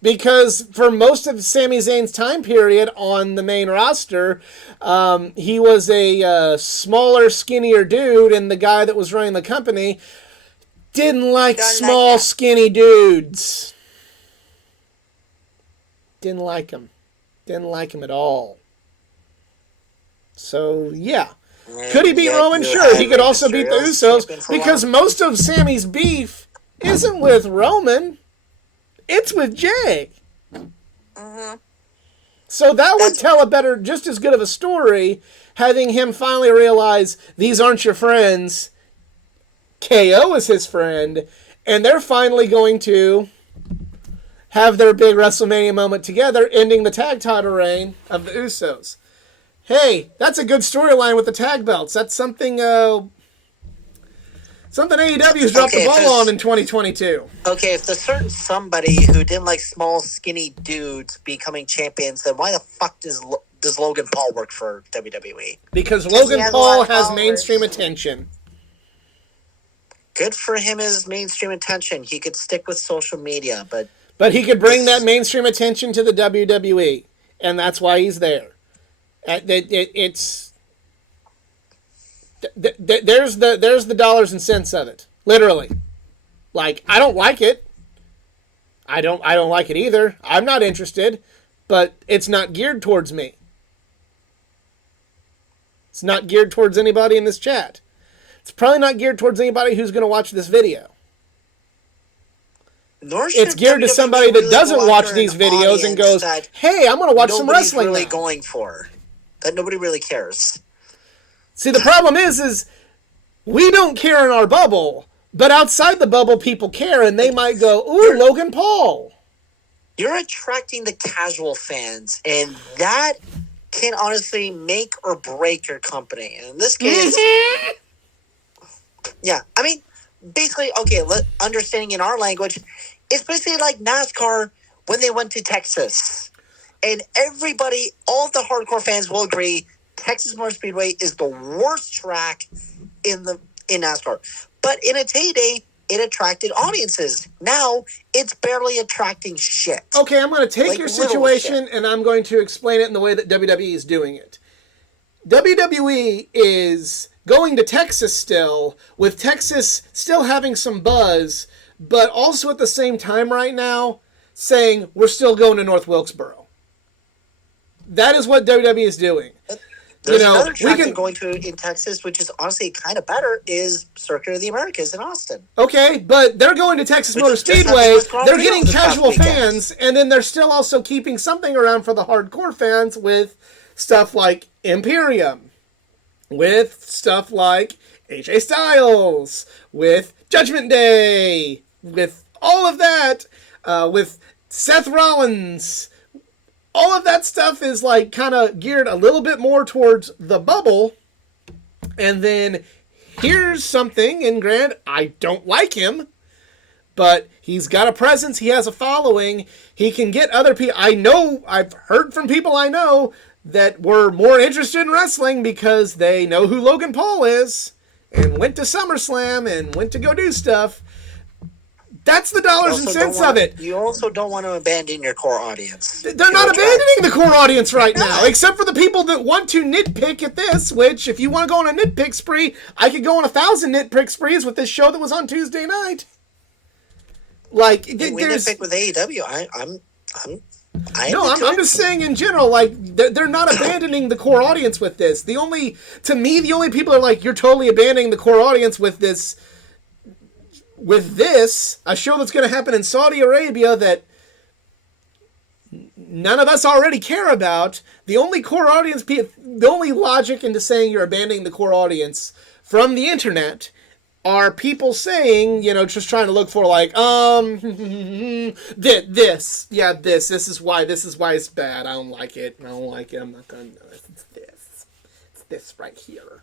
Because for most of Sami Zayn's time period on the main roster, he was a smaller, skinnier dude, and the guy that was running the company didn't like small, skinny dudes. Didn't like him. Didn't like him at all. So, yeah. Could he beat Roman? Sure. He could also beat the Usos, because most of Sami's beef isn't with Roman. It's with Jay. Mm-hmm. So that would tell just as good of a story, having him finally realize these aren't your friends. KO is his friend, and they're finally going to have their big WrestleMania moment together, ending the tag title reign of the Usos. Hey, that's a good storyline with the tag belts. That's something AEW's dropped the ball on in 2022. Okay, if there's certain somebody who didn't like small, skinny dudes becoming champions, then why the fuck does Logan Paul work for WWE? Because Logan Paul has mainstream attention. Good for him as mainstream attention. He could stick with social media, but he could bring that mainstream attention to the WWE, and that's why he's there. There's the dollars and cents of it, literally. Like, I don't like it. I don't like it either. I'm not interested, but it's not geared towards me. It's not geared towards anybody in this chat. It's probably not geared towards anybody who's going to watch this video. It's geared to somebody that doesn't watch these videos and goes, "Hey, I'm going to watch some wrestling." Really going for that nobody really cares. See, the problem is we don't care in our bubble, but outside the bubble, people care, and they might go, "Ooh, Logan Paul." You're attracting the casual fans, and that can honestly make or break your company. And in this case, yeah, I mean, basically, okay, understanding in our language, it's basically like NASCAR when they went to Texas. And everybody, all of the hardcore fans will agree, Texas Motor Speedway is the worst track in NASCAR. But in its heyday, it attracted audiences. Now, it's barely attracting shit. Okay, I'm going to take your situation and I'm going to explain it in the way that WWE is doing it. WWE is going to Texas still, with Texas still having some buzz, but also at the same time right now saying, we're still going to North Wilkesboro. That is what WWE is doing. There's another track they're going to in Texas, which is honestly kind of better, is Circuit of the Americas in Austin. Okay, but they're going to Texas Motor Speedway. They're getting casual fans, and then they're still also keeping something around for the hardcore fans with stuff like Imperium, with stuff like AJ Styles, with Judgment Day, with all of that, with Seth Rollins. All of that stuff is like kind of geared a little bit more towards the bubble. And then here's something, and granted, I don't like him, but he's got a presence, he has a following, he can get other people. I know, I've heard from people I know, that were more interested in wrestling because they know who Logan Paul is and went to SummerSlam and went to go do stuff. That's the dollars and cents of it. You also don't want to abandon your core audience. They're not abandoning the core audience right now, except for the people that want to nitpick at this, which, if you want to go on a nitpick spree, I could go on 1,000 nitpick sprees with this show that was on Tuesday night. Like, we nitpick with AEW. I'm just saying in general, like, they're not abandoning the core audience with this. The only people are like, you're totally abandoning the core audience with this, a show that's going to happen in Saudi Arabia that none of us already care about. The only core audience, the only logic into saying you're abandoning the core audience from the internet are people saying, just trying to look for like, this is why it's bad. I don't like it. I'm not gonna do it. It's this right here.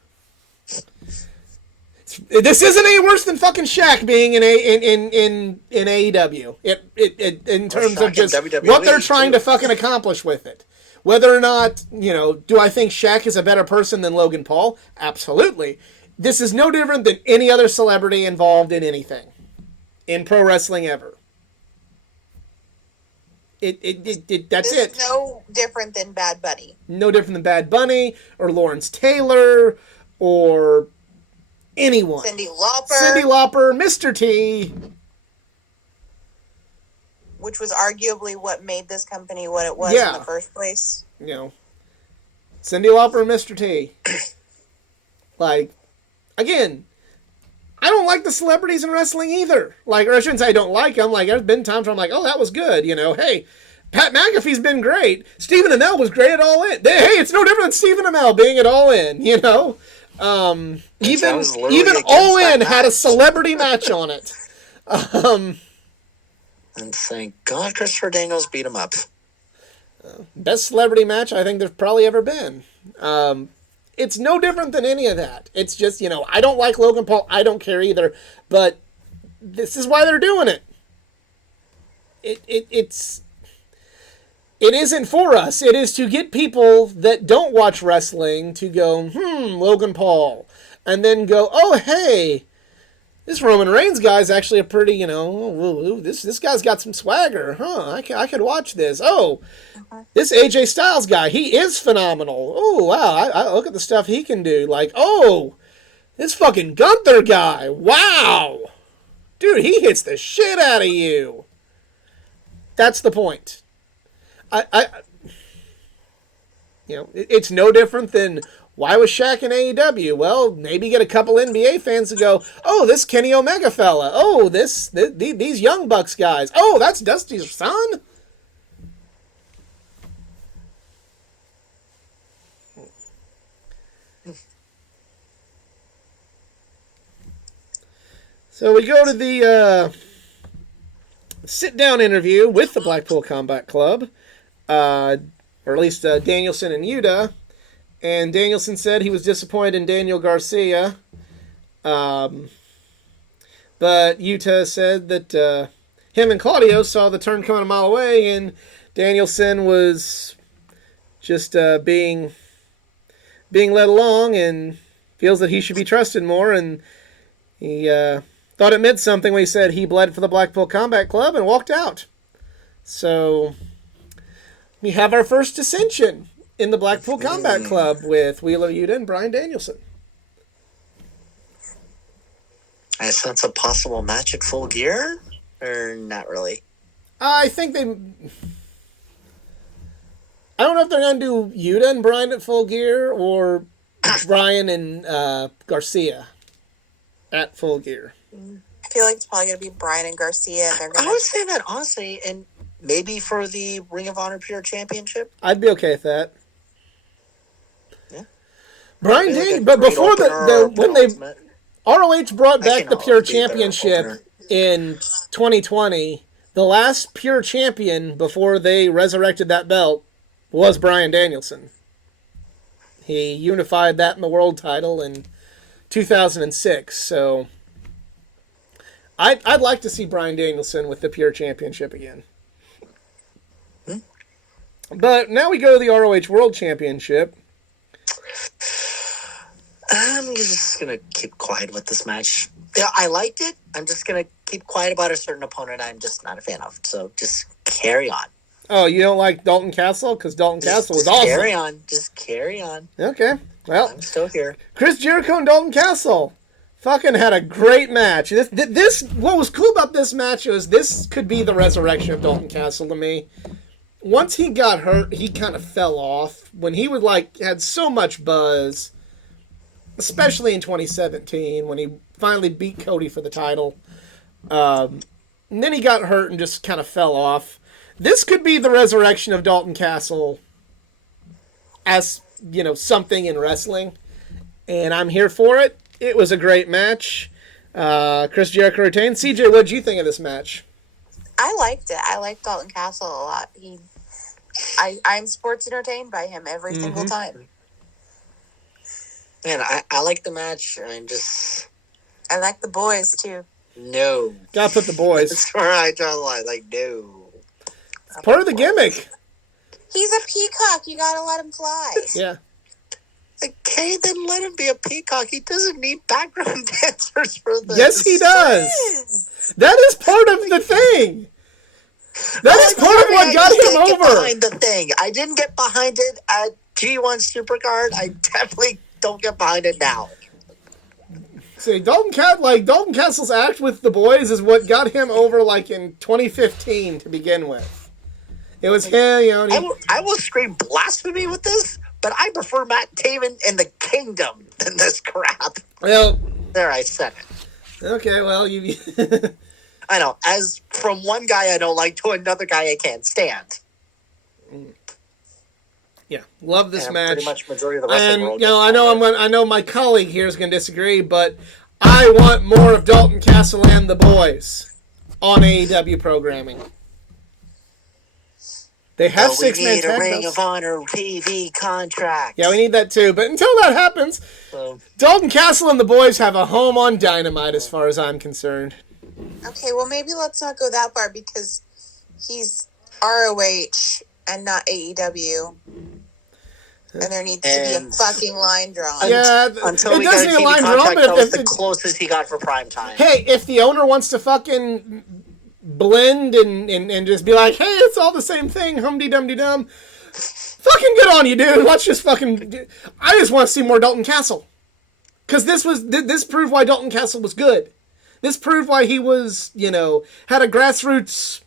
This isn't any worse than fucking Shaq being in AEW. In terms of just WWE, what they're trying to fucking accomplish with it. Whether or not, do I think Shaq is a better person than Logan Paul? Absolutely. This is no different than any other celebrity involved in anything in pro wrestling ever. That's it. No different than Bad Bunny. No different than Bad Bunny or Lawrence Taylor or anyone. Cyndi Lauper, Mr. T. Which was arguably what made this company what it was in the first place. Cyndi Lauper and Mr. T. Like, again, I don't like the celebrities in wrestling either. Like, or I shouldn't say I don't like them. Like, there's been times where I'm like, oh, that was good. Hey, Pat McAfee's been great. Stephen Amell was great at All In. Hey, it's no different than Stephen Amell being at All In, Even All In had a celebrity match on it. And thank God Christopher Daniels beat him up. Best celebrity match I think there's probably ever been. It's no different than any of that. It's just, I don't like Logan Paul. I don't care either. But this is why they're doing it. It isn't for us. It is to get people that don't watch wrestling to go, Logan Paul. And then go, oh, hey, this Roman Reigns guy's actually a pretty, this guy's got some swagger. I could watch this. Oh, this AJ Styles guy, he is phenomenal. Oh, wow, I look at the stuff he can do. Like, oh, this fucking Gunther guy. Wow. Dude, he hits the shit out of you. That's the point. It's no different than, why was Shaq in AEW? Well, maybe get a couple NBA fans to go, oh, this Kenny Omega fella. Oh, these Young Bucks guys. Oh, that's Dusty's son? So we go to the sit-down interview with the Blackpool Combat Club, or at least Danielson and Yuta. And Danielson said he was disappointed in Daniel Garcia. But Yuta said that him and Claudio saw the turn coming a mile away, and Danielson was just being led along and feels that he should be trusted more. And he thought it meant something when he said he bled for the Blackpool Combat Club and walked out. So we have our first dissension in the Blackpool Combat Club with Wheeler Yuta and Bryan Danielson. I sense a possible match at Full Gear, or not really? I think I don't know if they're going to do Yuta and Bryan at Full Gear or Bryan and Garcia at Full Gear. I feel like it's probably going to be Bryan and Garcia. And I would say that honestly, and maybe for the Ring of Honor Pure Championship. I'd be okay with that. Yeah. Bryan Danielson, but before when they ROH brought back the Pure Championship in 2020, the last Pure Champion before they resurrected that belt was Bryan Danielson. He unified that in the world title in 2006, so I'd like to see Bryan Danielson with the Pure Championship again. But now we go to the ROH World Championship. I'm just going to keep quiet with this match. Yeah, I liked it. I'm just going to keep quiet about a certain opponent I'm just not a fan of. So just carry on. Oh, you don't like Dalton Castle? Because Dalton Castle was awesome. Carry on. Just carry on. Okay. Well, I'm still here. Chris Jericho and Dalton Castle fucking had a great match. This what was cool about this match was this could be the resurrection of Dalton Castle to me. Once he got hurt, he kind of fell off. When he would had so much buzz, especially in 2017 when he finally beat Cody for the title. And then he got hurt and just kind of fell off. This could be the resurrection of Dalton Castle as, something in wrestling. And I'm here for it. It was a great match. Chris Jericho retained. CJ, what did you think of this match? I liked it. I liked Dalton Castle a lot. I'm sports entertained by him every single time. Man, I like the match. I like the boys, too. No. Gotta put the boys. That's where I draw the line. No. Part of the gimmick. He's a peacock. You gotta let him fly. Yeah. Okay, then let him be a peacock. He doesn't need background dancers for this. Yes, he does. That is part of the thing. That is part of what got him over. Behind the thing. I didn't get behind it at G1 Supercard. I definitely don't get behind it now. See, Dalton Castle's act with the boys is what got him over in 2015 to begin with. It was him, I will scream blasphemy with this, but I prefer Matt Taven in the Kingdom than this crap. Well, there, I said it. Okay, well, you... I know. As from one guy I don't like to another guy I can't stand. Yeah, love this match. Pretty much majority of the wrestling world. I know my colleague here is going to disagree, but I want more of Dalton Castle and the boys on AEW programming. They have 6-man tag belts. We need a Ring of Honor TV contract. Yeah, we need that too. But until that happens, Dalton Castle and the boys have a home on Dynamite as far as I'm concerned. Okay, well, maybe let's not go that far because he's ROH and not AEW. And there needs to be a fucking line drawn. Yeah, until we got a TV contract, that was the closest he got for prime time. Hey, if the owner wants to fucking blend and just be like, hey, it's all the same thing, humdy-dumdy-dum, fucking good on you, dude. Let's just fucking... I just want to see more Dalton Castle. Because this proved why Dalton Castle was good. This proved why he was, had a grassroots...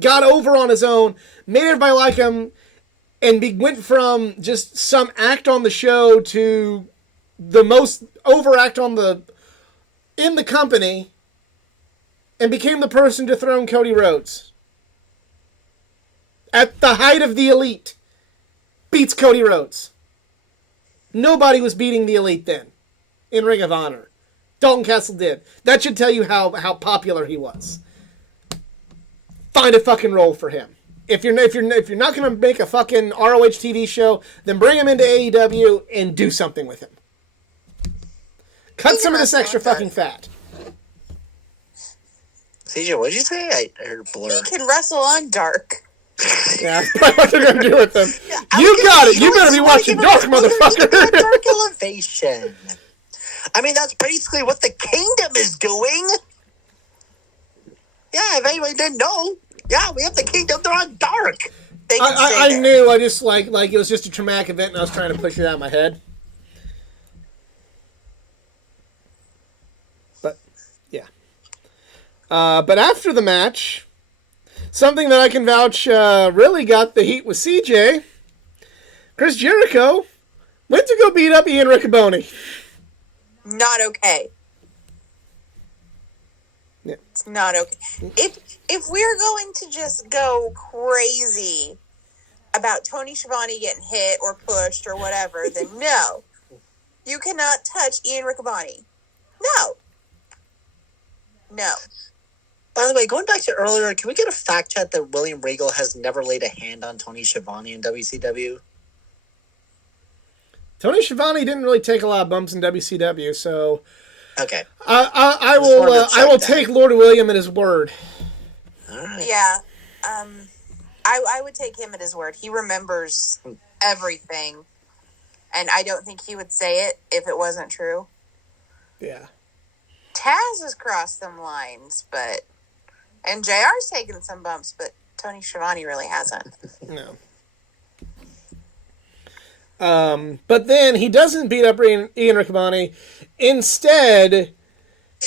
got over on his own, made everybody like him, and went from just some act on the show to the most overact in the company, and became the person to dethrone Cody Rhodes. At the height of the Elite, beats Cody Rhodes. Nobody was beating the Elite then in Ring of Honor. Dalton Castle did. That should tell you how popular he was. Find a fucking role for him. If you're not going to make a fucking ROH TV show, then bring him into AEW and do something with him. Cut some of this extra fucking fat. CJ, what did you say? I heard a blur. He can wrestle on Dark. Yeah, that's probably what they're going to do with him. Yeah, you got it. You better be watching Dark, motherfucker. Dark Elevation. I mean, that's basically what the Kingdom is doing. Yeah, if anybody didn't know. Yeah, we have the Kingdom. They're on Dark. I knew. I just like it was just a traumatic event, and I was trying to push it out of my head. But yeah. But after the match, something that I can vouch really got the heat with CJ. Chris Jericho went to go beat up Ian Riccoboni. Not okay. Yeah. It's not okay. If we're going to just go crazy about Tony Schiavone getting hit or pushed or whatever, then no. You cannot touch Ian Riccoboni. No. No. By the way, going back to earlier, can we get a fact check that William Regal has never laid a hand on Tony Schiavone in WCW? Tony Schiavone didn't really take a lot of bumps in WCW, so... Okay. I will take Lord William at his word. All right. Yeah. I would take him at his word. He remembers everything, and I don't think he would say it if it wasn't true. Yeah. Taz has crossed some lines, and JR's taken some bumps, but Tony Schiavone really hasn't. No. But then he doesn't beat up Ian Riccaboni. Instead,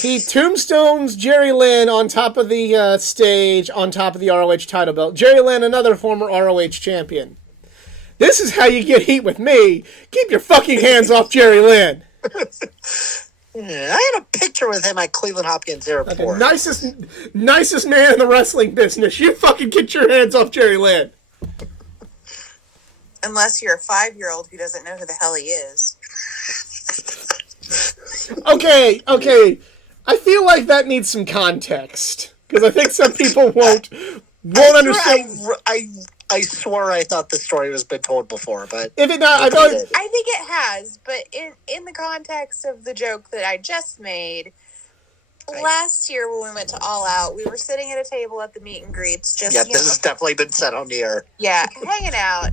he tombstones Jerry Lynn on top of the stage, on top of the ROH title belt. Jerry Lynn, another former ROH champion. This is how you get heat with me. Keep your fucking hands off Jerry Lynn. Yeah, I had a picture with him at Cleveland Hopkins Airport. Okay, nicest man in the wrestling business. You fucking get your hands off Jerry Lynn. Unless you're a 5-year-old who doesn't know who the hell he is. Okay. I feel like that needs some context. Because I think some people won't understand. I swore I thought the story was been told before, but if it not, I think it has. But in the context of the joke that I just made, last year when we went to All Out, we were sitting at a table at the meet and greets. This has definitely been said on the air. Yeah, hanging out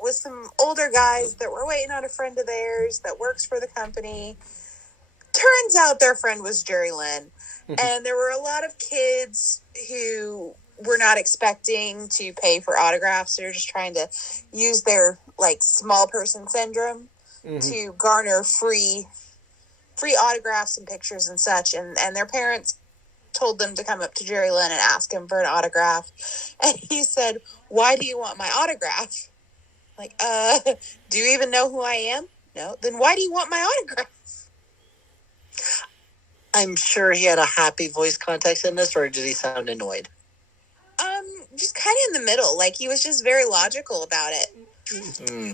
with some older guys that were waiting on a friend of theirs that works for the company. Turns out their friend was Jerry Lynn. And there were a lot of kids who were not expecting to pay for autographs. They're just trying to use their small person syndrome to garner free autographs and pictures and such. And their parents told them to come up to Jerry Lynn and ask him for an autograph. And he said, "Why do you want my autograph?" Do you even know who I am? No. Then why do you want my autograph? I'm sure he had a happy voice context in this, or did he sound annoyed? Just kind of in the middle. He was just very logical about it. Okay.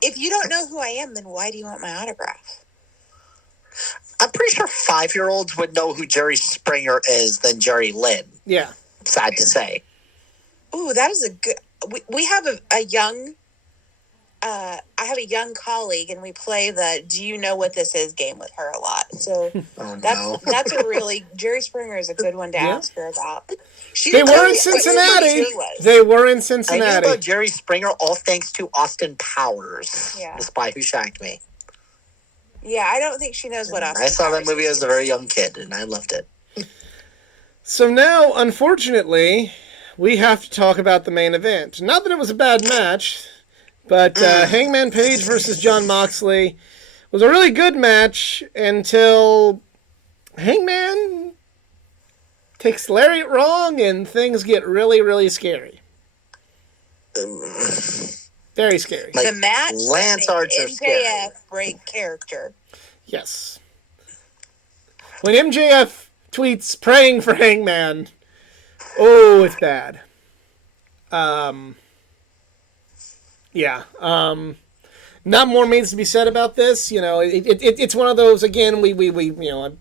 If you don't know who I am, then why do you want my autograph? I'm pretty sure 5-year-olds would know who Jerry Springer is than Jerry Lynn. Yeah. Sad to say. Ooh, that is a good... We have a young... I have a young colleague, and we play the "Do you know what this is" game with her a lot. So that's a really Jerry Springer is a good one to ask her about. They were in Cincinnati. They were in Cincinnati. I knew about Jerry Springer all thanks to Austin Powers, the spy who shagged me. Yeah, I don't think she knows what Austin. I saw that movie as a very young kid, and I loved it. So now, unfortunately, we have to talk about the main event. Not that it was a bad match. But Hangman Page versus Jon Moxley was a really good match until Hangman takes Lariat wrong and things get really, really scary. Very scary. The match Lance Archer MJF break character. Yes. When MJF tweets praying for Hangman, oh, it's bad. Yeah. Not more needs to be said about this. It's one of those, again, we the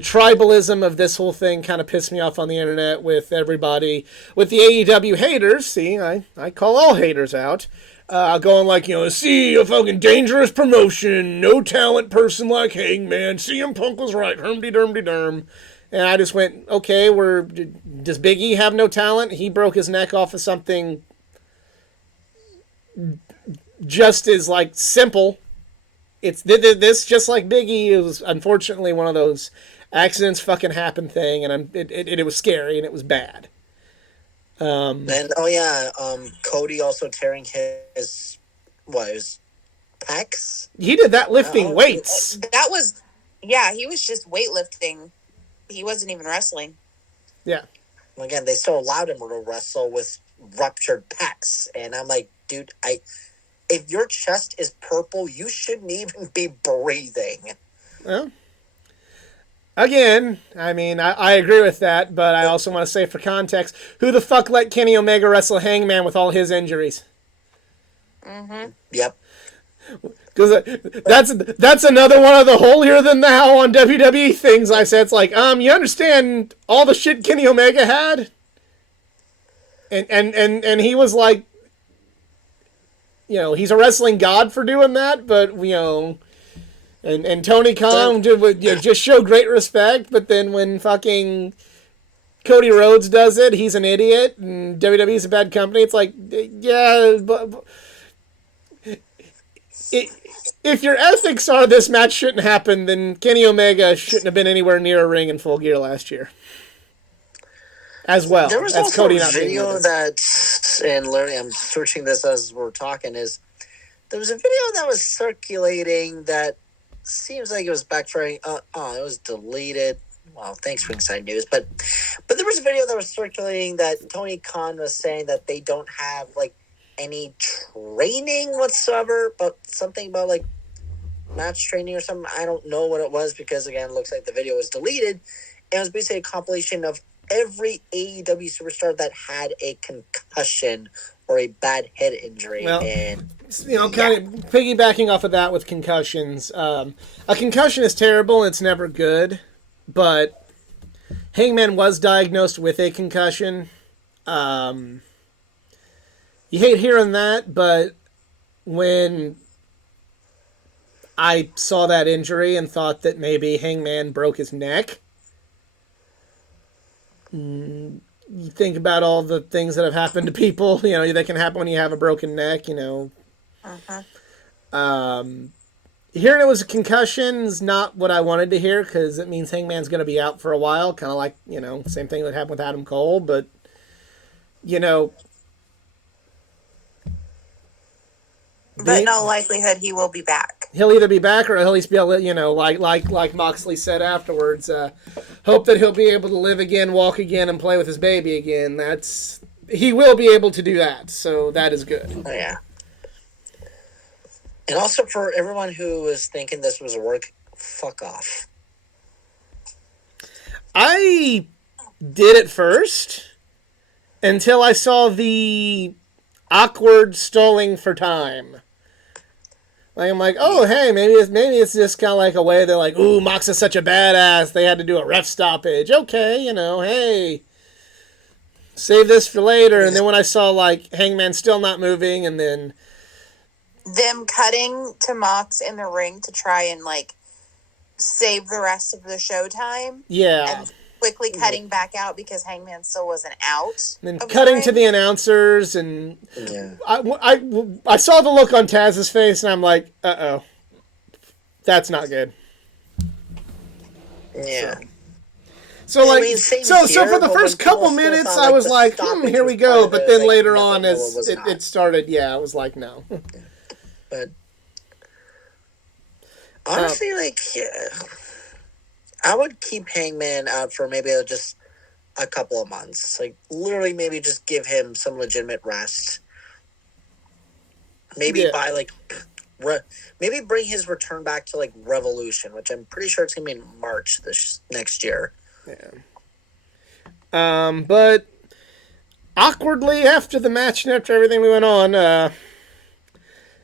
tribalism of this whole thing kind of pissed me off on the internet with everybody, with the AEW haters. See, I call all haters out. Going see, a fucking dangerous promotion, no talent person like Hangman, CM Punk was right, hermdy-dermdy-derm. And I just went, okay, does Big E have no talent? He broke his neck off of something just as simple. It's this, just like Big E. It was unfortunately one of those accidents fucking happen thing, and it was scary and it was bad. Cody also tearing his pecs. He did that lifting weights. That was he was just weightlifting. He wasn't even wrestling. Yeah. Again, they still allowed him to wrestle with ruptured pecs, and I'm like, dude, if your chest is purple, you shouldn't even be breathing. Well, again, I mean, I agree with that, but I also want to say for context, who the fuck let Kenny Omega wrestle Hangman with all his injuries? Mm-hmm. Yep. Because that's another one of the holier than thou on WWE things I said. It's you understand all the shit Kenny Omega had? And he was like, he's a wrestling god for doing that, but, and Tony Khan would just show great respect, but then when fucking Cody Rhodes does it. He's an idiot, and WWE's a bad company. It's like, yeah, but if your ethics are this match shouldn't happen, then Kenny Omega shouldn't have been anywhere near a ring in Full Gear last year. As well. There was as also Cody a video that, and Larry, I'm searching this as we're talking, there was a video that was circulating that seems like it was backfiring. It was deleted. Well, thanks, Ringside News. But there was a video that was circulating that Tony Khan was saying that they don't have, like, any training whatsoever, but something about, like, match training or something. I don't know what it was because, again, it looks like the video was deleted. And it was basically a compilation of every AEW superstar that had a concussion or a bad head injury. Well, kind of piggybacking off of that with concussions. A concussion is terrible and it's never good, but Hangman was diagnosed with a concussion. You hate hearing that, but when I saw that injury and thought that maybe Hangman broke his neck, you think about all the things that have happened to people, that can happen when you have a broken neck, Uh-huh. Hearing it was a concussion is not what I wanted to hear, because it means Hangman's going to be out for a while, kind of like, same thing that happened with Adam Cole, but, But no likelihood he will be back. He'll either be back or he'll at least be able to, like Moxley said afterwards, hope that he'll be able to live again, walk again, and play with his baby again. He will be able to do that, so that is good. Oh, yeah. And also for everyone who was thinking this was a work, fuck off. I did it first until I saw the awkward stalling for time. Like, I'm like, oh, hey, maybe it's just kind of like a way they're like, ooh, Mox is such a badass, they had to do a ref stoppage. Okay, hey, save this for later. And then when I saw, like, Hangman still not moving, and then them cutting to Mox in the ring to try and, like, save the rest of the show time. Yeah. And quickly cutting back out because Hangman still wasn't out. And then cutting to the announcers, and yeah. I saw the look on Taz's face, and I'm like, uh-oh. That's not good. Yeah. So for the first couple minutes, I was like, here we go. But then later on, as it started, it was like, no. But honestly, I would keep Hangman out for maybe just a couple of months. Like, literally maybe just give him some legitimate rest. Maybe maybe bring his return back to, like, Revolution, which I'm pretty sure it's going to be in March this next year. Yeah. But awkwardly after the match and after everything we went on,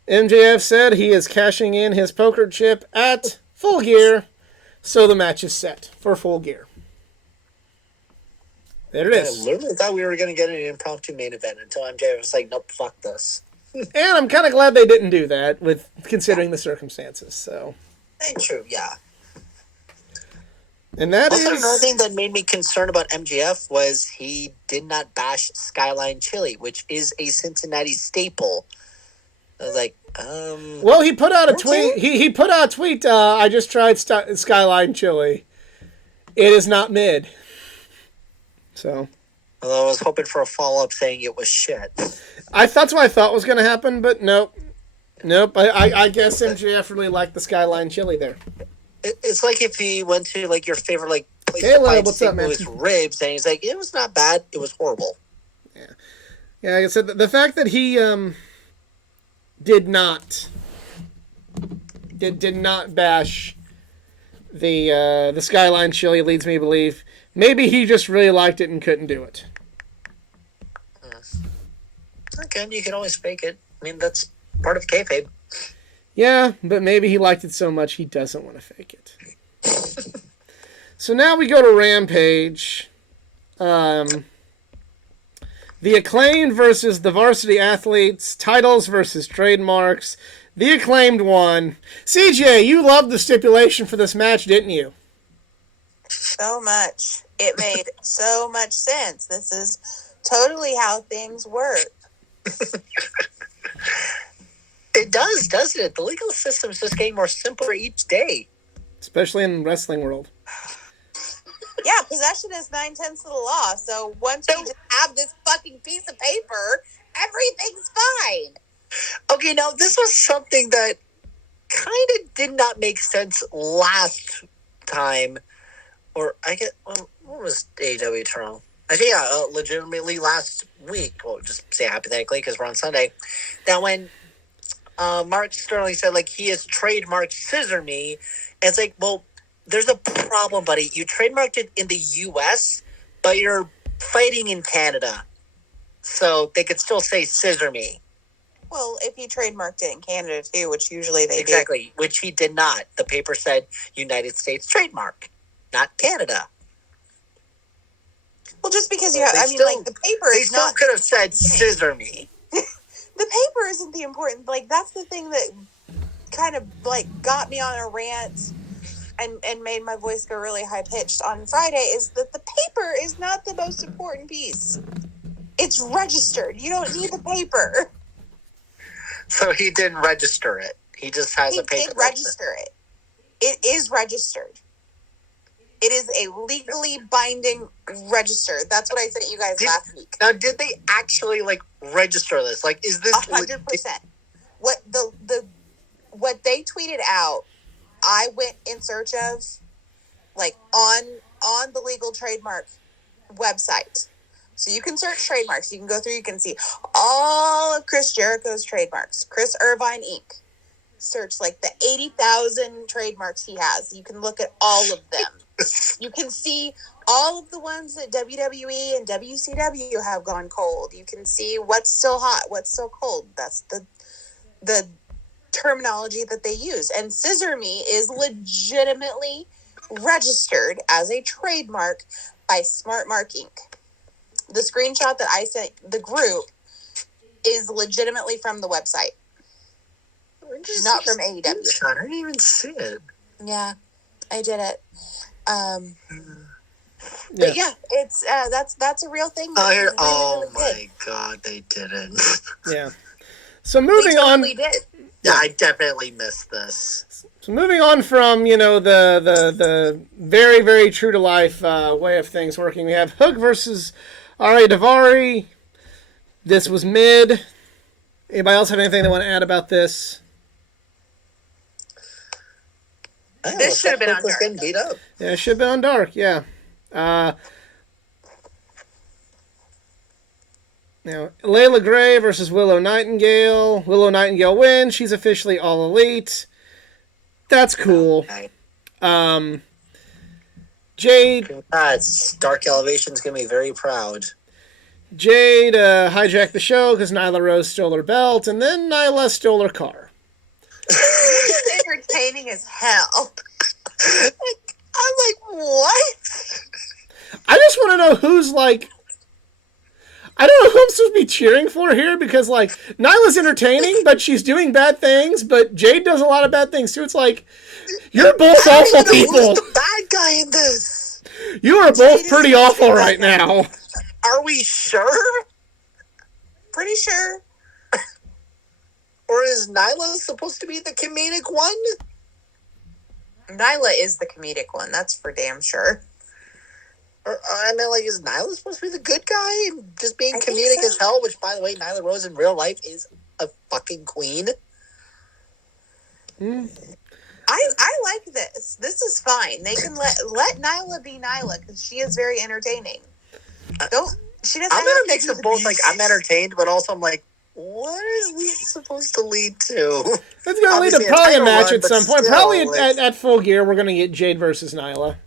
MJF said he is cashing in his poker chip at Full Gear, so the match is set for Full Gear. There it is. I literally thought we were going to get an impromptu main event until MJF was like, nope, fuck this. And I'm kind of glad they didn't do that, considering the circumstances. So. True, yeah. And that also, is... another thing that made me concerned about MJF was he did not bash Skyline Chili, which is a Cincinnati staple. I was like, Well, he put out a tweet. He put out a tweet, I just tried Skyline Chili. It is not mid. So... Although I was hoping for a follow-up saying it was shit. That's what I thought was going to happen, but nope. Nope. I guess MJF really liked the Skyline Chili there. It's like if he went to, like, your favorite, like, place Caleb, to find what's up, man? with ribs, and he's like, it was not bad, it was horrible. Yeah, like I said, the fact that he did not bash the Skyline Chili leads me to believe maybe he just really liked it and couldn't do it. Again, you can always fake it. I mean, that's part of kayfabe. Yeah, but maybe he liked it so much he doesn't want to fake it. So now we go to Rampage. The Acclaimed versus the Varsity Athletes. Titles versus trademarks. The Acclaimed won. CJ, you loved the stipulation for this match, didn't you? So much. It made so much sense. This is totally how things work. It does, doesn't it? The legal system is just getting more simpler each day. Especially in the wrestling world. Yeah, possession is 9/10 of the law. So once we just have this fucking piece of paper, everything's fine. Okay, now this was something that kind of did not make sense last time. Or I get, what was AEW Toronto? I think, legitimately last week. Well, just say hypothetically because we're on Sunday. That when Mark Sterling said, like, he has trademarked Scissor Me, and it's like, well, there's a problem, buddy. You trademarked it in the U.S., but you're fighting in Canada. So they could still say Scissor Me. Well, if he trademarked it in Canada, too, which usually they do. Exactly, which he did not. The paper said United States trademark, not Canada. Well, just because you have, the paper is not... They still could have said Scissor Me. The paper isn't the important, like, that's the thing that kind of, like, got me on a rant and made my voice go really high-pitched on Friday, is that the paper is not the most important piece. It's registered. You don't need the paper. So he didn't register it. He just has a paper. He did register it. It is registered. It is a legally binding register. That's what I said to you guys last week. Now, did they actually, like, register this? Like, is this 100%? What they tweeted out, I went in search of, like, on the legal trademark website. So you can search trademarks. You can go through, you can see all of Chris Jericho's trademarks. Chris Irvine Inc. Search, like, the 80,000 trademarks he has. You can look at all of them. You can see all of the ones that WWE and WCW have gone cold. You can see what's still hot, what's still cold. That's the terminology that they use. And Scissor Me is legitimately registered as a trademark by Smart Mark Inc. The screenshot that I sent the group is legitimately from the website. Not from AEW. I didn't even see it. Yeah, I did it. But yeah, it's that's a real thing. Oh my god, they didn't. Yeah. So moving on. Did. Yeah, I definitely missed this. So moving on from the very, very true to life way of things working, we have Hook versus Ari Daivari. This was mid. Anybody else have anything they want to add about this? This should have been on Dark. Beat up. Yeah, it should have been on Dark. Yeah. Now, Layla Gray versus Willow Nightingale. Willow Nightingale wins. She's officially All Elite. That's cool. Jade. Dark Elevation's going to be very proud. Jade hijacked the show because Nyla Rose stole her belt, and then Nyla stole her car. It's entertaining as hell. I'm like, what? I just want to know who's like. I don't know who I'm supposed to be cheering for here because, like, Nyla's entertaining, but she's doing bad things, but Jade does a lot of bad things, too. It's like, you're both awful people. Who's the bad guy in this? You are both pretty awful right now. Are we sure? Pretty sure. Or is Nyla supposed to be the comedic one? Nyla is the comedic one, that's for damn sure. Or, I mean, like, is Nyla supposed to be the good guy and just being comedic as hell? Which, by the way, Nyla Rose in real life is a fucking queen. I like this. This is fine. They can let Nyla be Nyla because she is very entertaining. She doesn't. I'm gonna mix it both. Like, I'm entertained, but also I'm like, what is this supposed to lead to? It's gonna lead to probably a match at some point. Probably at Full Gear, we're gonna get Jade versus Nyla.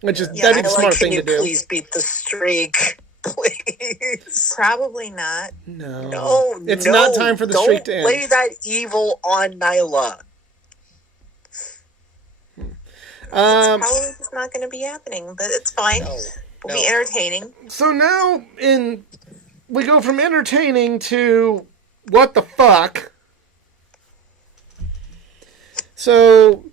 Which is that'd be the smart thing to do. Please beat the streak, please. Probably not. No, it's not time for the streak to end. Don't lay that evil on Nyla. It's probably just not going to be happening, but it's fine. We'll be entertaining. So now we go from entertaining to what the fuck. So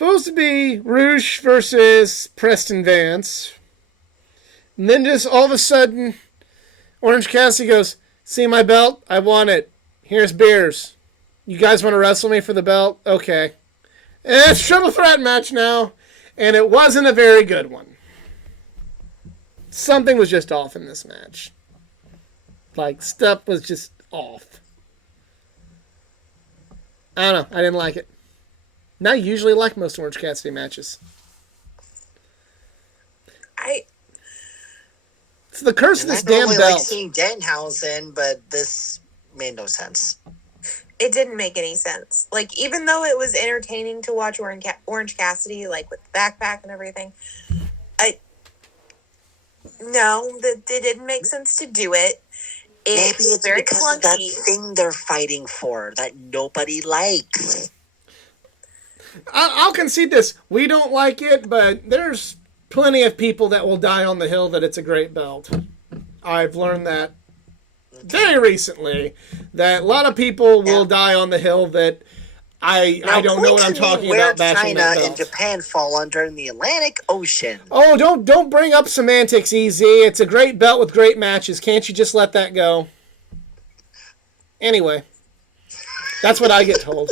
supposed to be Roosh versus Preston Vance. And then just all of a sudden, Orange Cassidy goes, see my belt? I want it. Here's beers. You guys want to wrestle me for the belt? Okay. And it's a triple threat match now. And it wasn't a very good one. Something was just off in this match. Like, stuff was just off. I don't know. I didn't like it. And I usually like most Orange Cassidy matches. It's the curse of this damn belt. I like seeing Danhausen, but this made no sense. It didn't make any sense. Like, even though it was entertaining to watch Orange Cassidy, like, with the backpack and everything, it didn't make sense to do it. Maybe it's very because clunky. Of that thing they're fighting for that nobody likes. I'll concede this. We don't like it, but there's plenty of people that will die on the hill that it's a great belt. I've learned that very recently, that a lot of people will die on the hill that I don't know what I'm talking about. Bashing China and Japan fall under in the Atlantic Ocean. Oh, don't bring up semantics, EZ. It's a great belt with great matches. Can't you just let that go? Anyway, that's what I get told.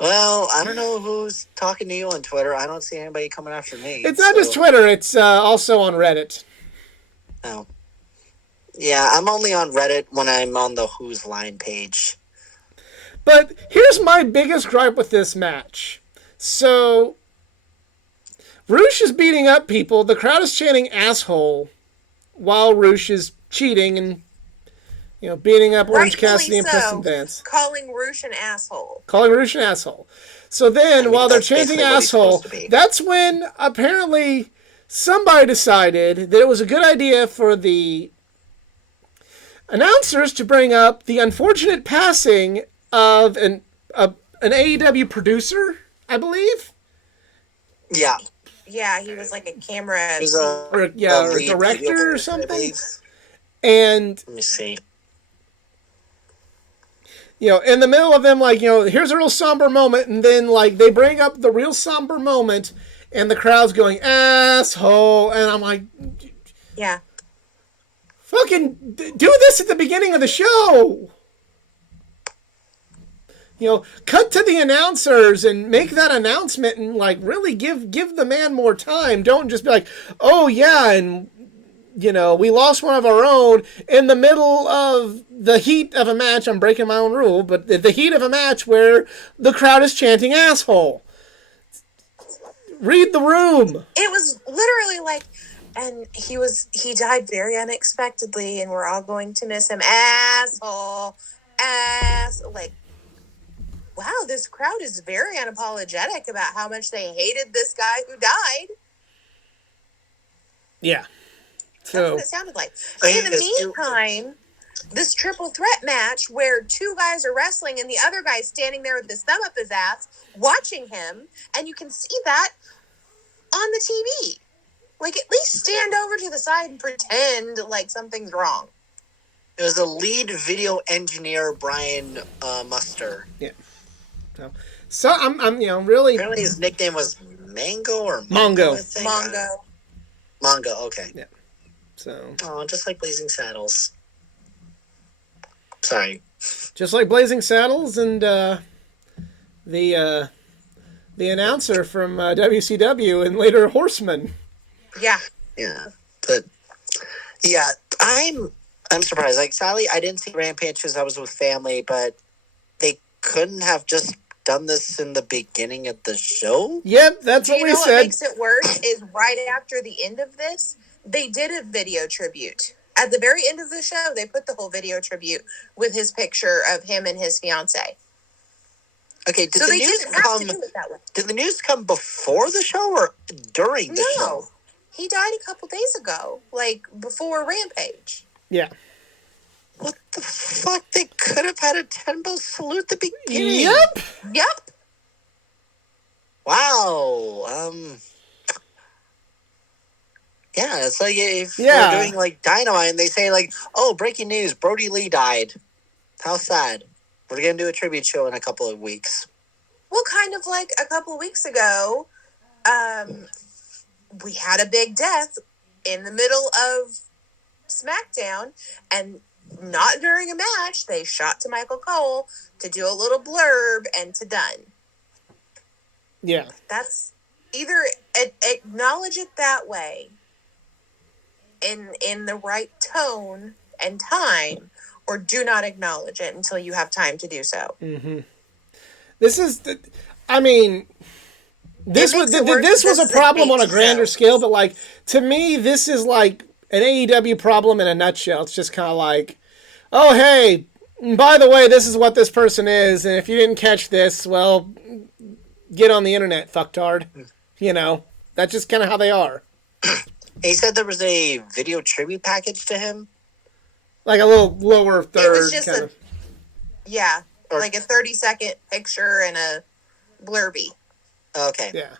Well, I don't know who's talking to you on Twitter. I don't see anybody coming after me. It's not just Twitter. It's also on Reddit. Oh. Yeah, I'm only on Reddit when I'm on the Who's Line page. But here's my biggest gripe with this match. So, Roosh is beating up people. The crowd is chanting asshole while Roosh is cheating and, beating up Orange Cassidy and Preston Vance. Calling Roosh an asshole. So then, while they're chanting asshole, that's when apparently somebody decided that it was a good idea for the announcers to bring up the unfortunate passing of an AEW producer, I believe. Yeah. Yeah, he was like a camera... or a director or something. And... Let me see. In the middle of them, here's a real somber moment, and then, they bring up the real somber moment, and the crowd's going, asshole, and I'm like... Yeah. Fucking do this at the beginning of the show! Cut to the announcers and make that announcement and, really give the man more time. Don't just be like, oh, yeah, and... we lost one of our own in the middle of the heat of a match. I'm breaking my own rule, but the heat of a match where the crowd is chanting asshole. Read the room. It was literally and he died very unexpectedly and we're all going to miss him. Asshole. Wow, this crowd is very unapologetic about how much they hated this guy who died. Yeah. That's what it sounded like. In the meantime, this triple threat match where two guys are wrestling and the other guy's standing there with his thumb up his ass, watching him, and you can see that on the TV. At least stand over to the side and pretend like something's wrong. It was the lead video engineer, Brian Muster. Yeah. So I'm really... Apparently his nickname was Mango or Mongo. Mongo, okay. Yeah. So. Oh, just like Blazing Saddles. Sorry. Just like Blazing Saddles and the announcer from WCW and later Horseman. Yeah. Yeah. But yeah, I'm surprised. Sadly, I didn't see Rampage because I was with family, but they couldn't have just done this in the beginning of the show? Yep, that's what we said. What makes it worse is right after the end of this, they did a video tribute. At the very end of the show, they put the whole video tribute with his picture of him and his fiance. Okay, did the news come before the show or during the show? No, he died a couple days ago, before Rampage. Yeah. What the fuck? They could have had a Tenbo salute at the beginning. Yep. Wow. Yeah, it's like if we're doing Dynamite and they say oh, breaking news, Brody Lee died. How sad. We're going to do a tribute show in a couple of weeks. Well, kind of like a couple weeks ago, we had a big death in the middle of SmackDown, and not during a match. They shot to Michael Cole to do a little blurb and to done. Yeah. That's either acknowledge it that way in the right tone and time, or do not acknowledge it until you have time to do so. Mm-hmm. This is, I mean, this was a problem on a grander scale, but like to me, this is like an AEW problem in a nutshell. It's just kind of like, oh hey, by the way, this is what this person is, and if you didn't catch this, well, get on the internet, fucktard. You know, that's just kind of how they are. He said there was a video tribute package to him. Like a little lower third. It was just like a 30-second picture and a blurby. Okay. Yeah.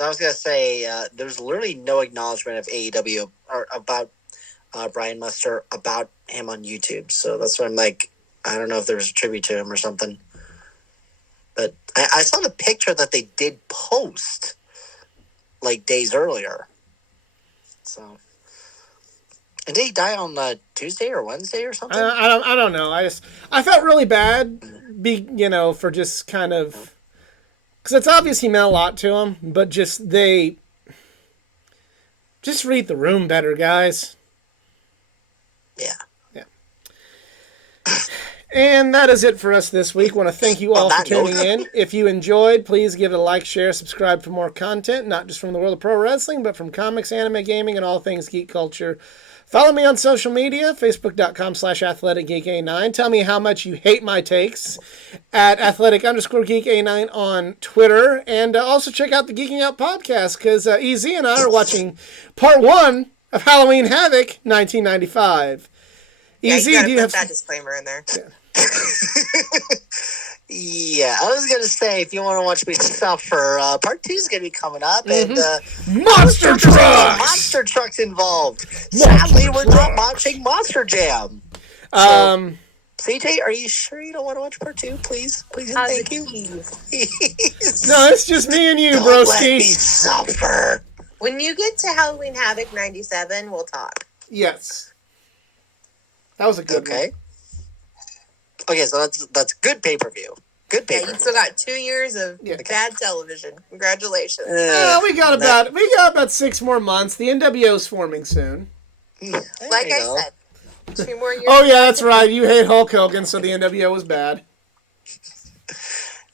I was going to say, there's literally no acknowledgement of AEW or about Brian Muster, about him on YouTube. So that's why I'm like, I don't know if there was a tribute to him or something. But I saw the picture that they did post like days earlier. So, and did he die on Tuesday or Wednesday or something? I don't know. I felt really bad, for just kind of, because it's obvious he meant a lot to him, but just read the room better, guys. Yeah. And that is it for us this week. I want to thank you all for tuning in. If you enjoyed, please give it a like, share, subscribe for more content, not just from the world of pro wrestling, but from comics, anime, gaming, and all things geek culture. Follow me on social media, facebook.com/athleticgeeka9. Tell me how much you hate my takes at athletic_geeka9 on Twitter. And also check out the Geeking Out podcast, because EZ and I are watching part 1 of Halloween Havoc 1995. Yeah, EZ, do you have that disclaimer in there? Yeah. Yeah, I was going to say, if you want to watch me suffer, part 2 is going to be coming up. And Monster Trucks! Monster Trucks involved. Sadly, we're not watching Monster Jam. So, CJ, are you sure you don't want to watch part 2? Please and thank you. Please. No, it's just me and you, don't broski. Let me suffer. When you get to Halloween Havoc 97, we'll talk. Yes. That was a good one. Okay, so that's good pay-per-view. Good pay-per-view. Yeah, you still got 2 years of bad television. Congratulations. We got about 6 more months. The NWO's forming soon. Like I said, 2 more years. Oh yeah, that's right. You hate Hulk Hogan, so the NWO was bad.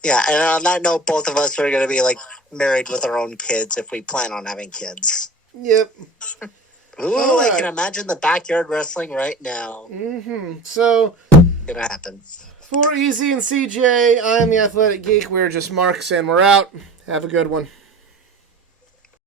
Yeah, and on that note, both of us are going to be like married with our own kids if we plan on having kids. Yep. Ooh, I can imagine the backyard wrestling right now. Mm-hmm. So, gonna happen. For EZ and CJ, I'm the Athletic Geek. We're just Marks, and we're out. Have a good one.